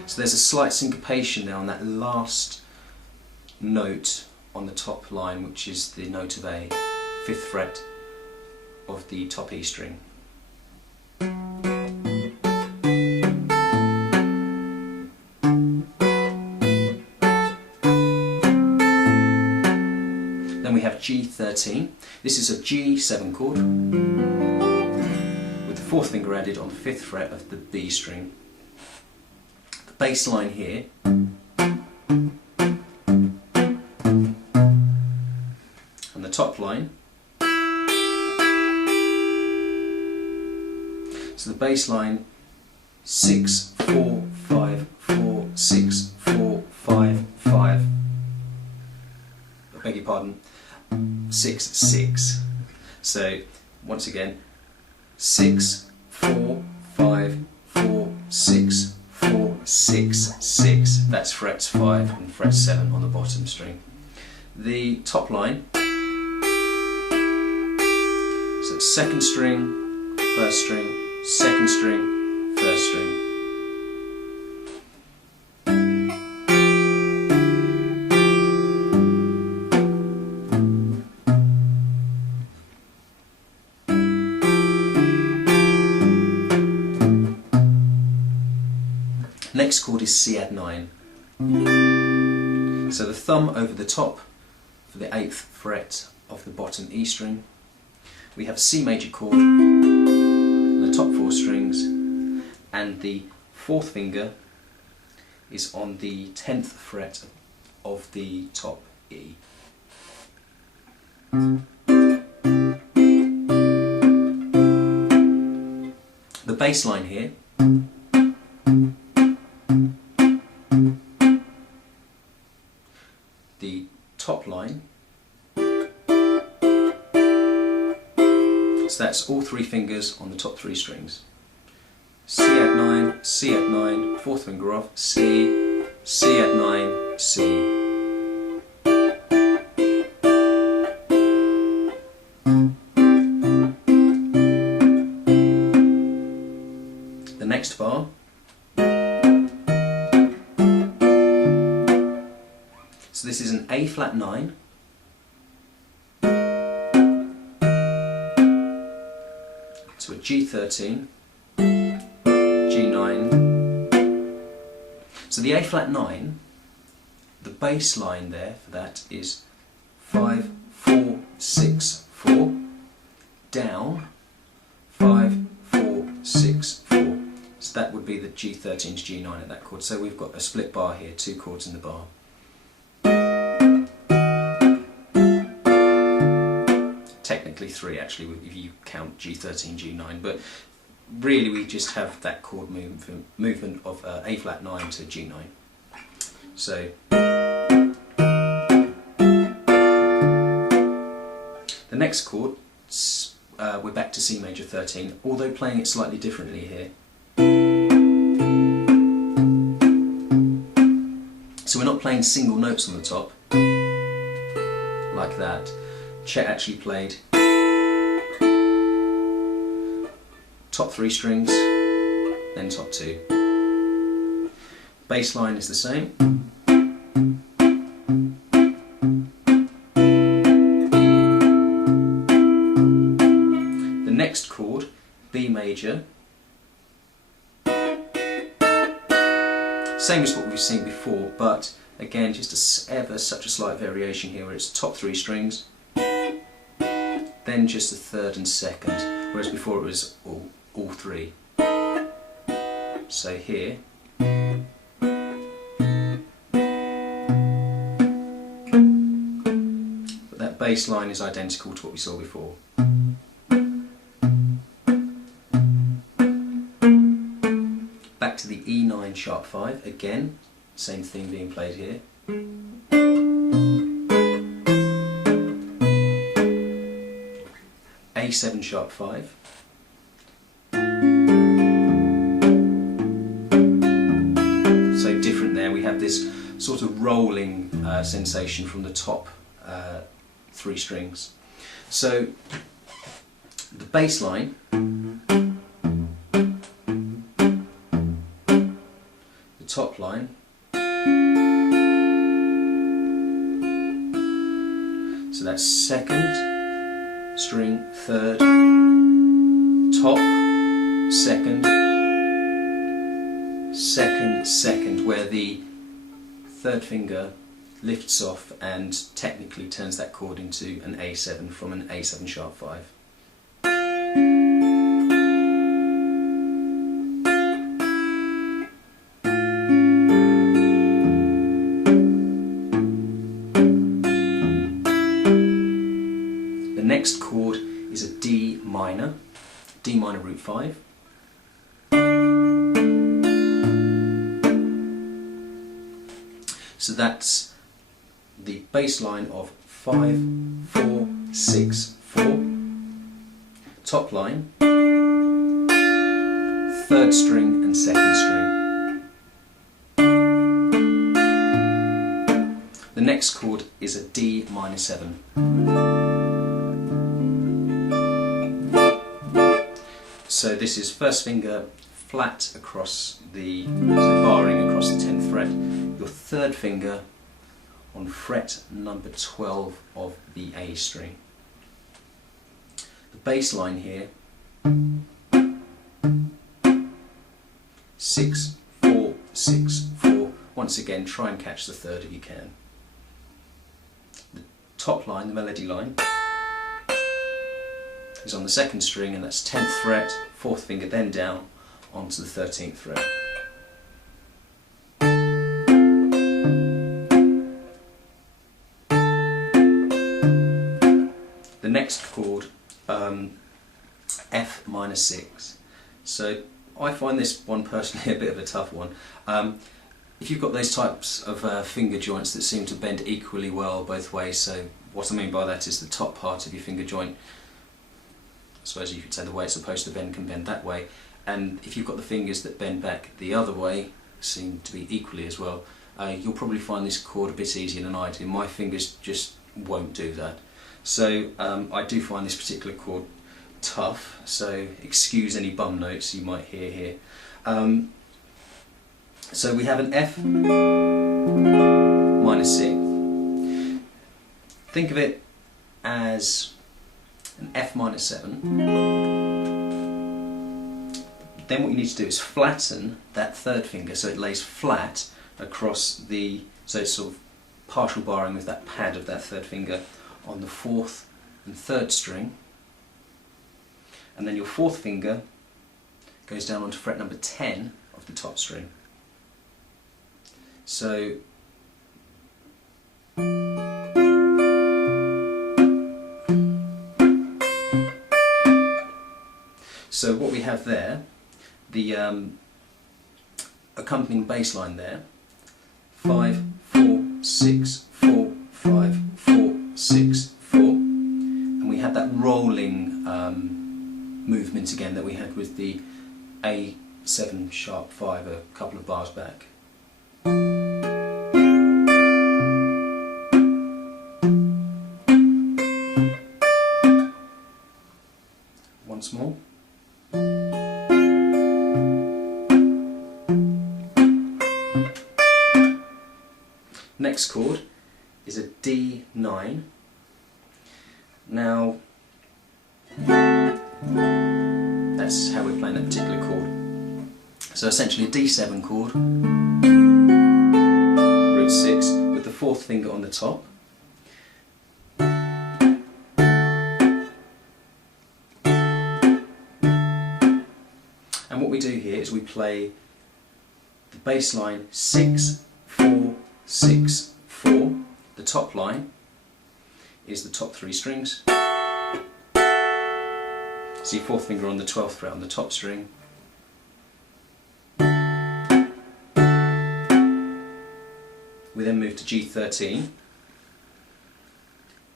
So there's a slight syncopation there on that last note on the top line, which is the note of A, 5th fret of the top E string. Then we have G13. This is a G7 chord with the 4th finger added on the 5th fret of the B string. The bass line here and the top line. So the bass line 6, 4, 5, 4, 6, 4, 5, 5. I beg your pardon. 6, 6. So once again, 6, 4, 5, 4, 6, 4, 6, 6. That's frets 5 and fret 7 on the bottom string. The top line, so it's 2nd string, 1st string, 2nd string, 1st string. Next chord is C add 9. So the thumb over the top for the 8th fret of the bottom E string. We have a C major chord on the top 4 strings, and the 4th finger is on the 10th fret of the top E. The bass line here the top line 3 fingers on the top 3 strings. C add 9, C add 9, 4th finger off, C, C add 9, C. The next bar, so this is an A flat 9, to a G13, G9. So the A flat 9, the bass line there for that is 5, 4, 6, 4, down, 5, 4, 6, 4. So that would be the G13 to G9 at that chord. So we've got a split bar here, 2 chords in the bar. Technically 3 actually, if you count G13, G9, but really we just have that chord movement of A flat 9 to G9. So the next chord, we're back to C major 13, although playing it slightly differently here. So we're not playing single notes on the top, like that. Chet actually played top 3 strings, then top 2. Bass line is the same. The next chord, B major, same as what we've seen before, but again just ever such a slight variation here where it's top 3 strings, then just the 3rd and 2nd, whereas before it was all 3. So here, but that bass line is identical to what we saw before. Back to the E9 sharp 5, again, same thing being played here. A7 sharp 5. So different there, we have this sort of rolling sensation from the top 3 strings. So the bass line, the top line, so that's 2nd string, 3rd, top, 2nd, 2nd, 2nd, where the 3rd finger lifts off and technically turns that chord into an A7 from an A7 sharp 5. The next chord is a D minor root 5. So that's the bass line of 5, 4, 6, 4. Top line, 3rd string and 2nd string. The next chord is a D minor 7. So this is 1st finger flat across the, so barring across the 10th fret, your 3rd finger on fret number 12 of the A string. The bass line here, 6, 4, 6, 4. Once again, try and catch the 3rd if you can. The top line, the melody line, is on the 2nd string, and that's 10th fret, 4th finger, then down onto the 13th fret. The next chord, F minor 6. So I find this one personally a bit of a tough one. If you've got those types of finger joints that seem to bend equally well both ways, so what I mean by that is the top part of your finger joint I suppose you could say the way it's supposed to bend can bend that way, and if you've got the fingers that bend back the other way, seem to be equally as well, you'll probably find this chord a bit easier than I do. My fingers just won't do that. So I do find this particular chord tough, so excuse any bum notes you might hear here. So we have an F minor C. Think of it as an F minor 7. Then what you need to do is flatten that third finger so it lays flat across the, so it's sort of partial barring with that pad of that third finger on the 4th and 3rd string, and then your 4th finger goes down onto fret number 10 of the top string. So what we have there, the accompanying bass line there, 5, 4, 6, 4, 5, 4, 6, 4, and we had that rolling movement again that we had with the A7 sharp 5 a couple of bars back. Once more. Next chord is a D9. Now, that's how we're playing that particular chord. So essentially a D7 chord, root 6, with the 4th finger on the top. And what we do here is we play the bass line 6, 4, 6, 4. The top line is the top 3 strings. So your 4th finger on the 12th fret on the top string. We then move to G13,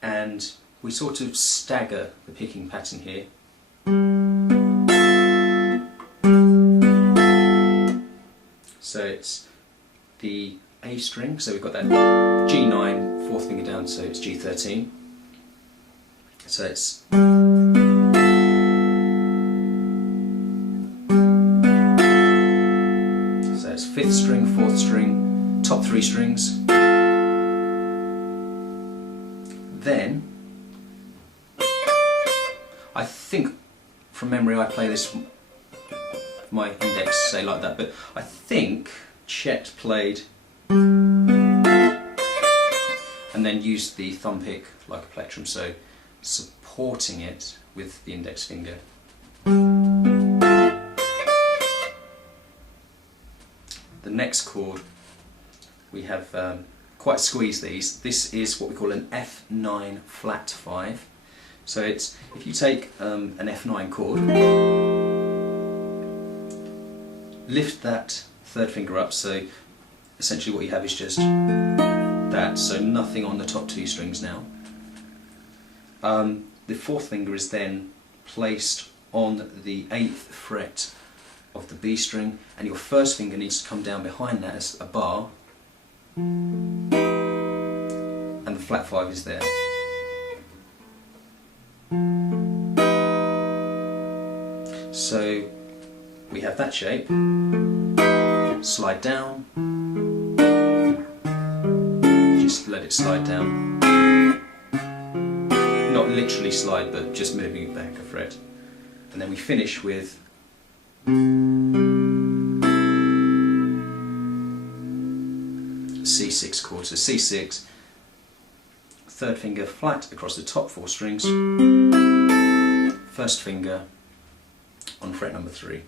and we sort of stagger the picking pattern here. So it's the A string, so we've got that G9, 4th finger down, so it's G13. So it's it's 5th string, 4th string, top 3 strings. Then I think from memory I play this, my index say like that, but I think Chet played and then used the thumb pick like a plectrum, so supporting it with the index finger. The next chord, we have quite squeezed these. This is what we call an F9 flat 5. So it's, if you take an F9 chord, lift that 3rd finger up, so essentially what you have is just that, so nothing on the top 2 strings now. The 4th finger is then placed on the 8th fret of the B string, and your 1st finger needs to come down behind that as a bar, and the flat 5 is there. So we have that shape, slide down, just let it slide down, not literally slide but just moving it back a fret, and then we finish with C6 chord. So C6, 3rd finger flat across the top 4 strings, 1st finger on fret number 3.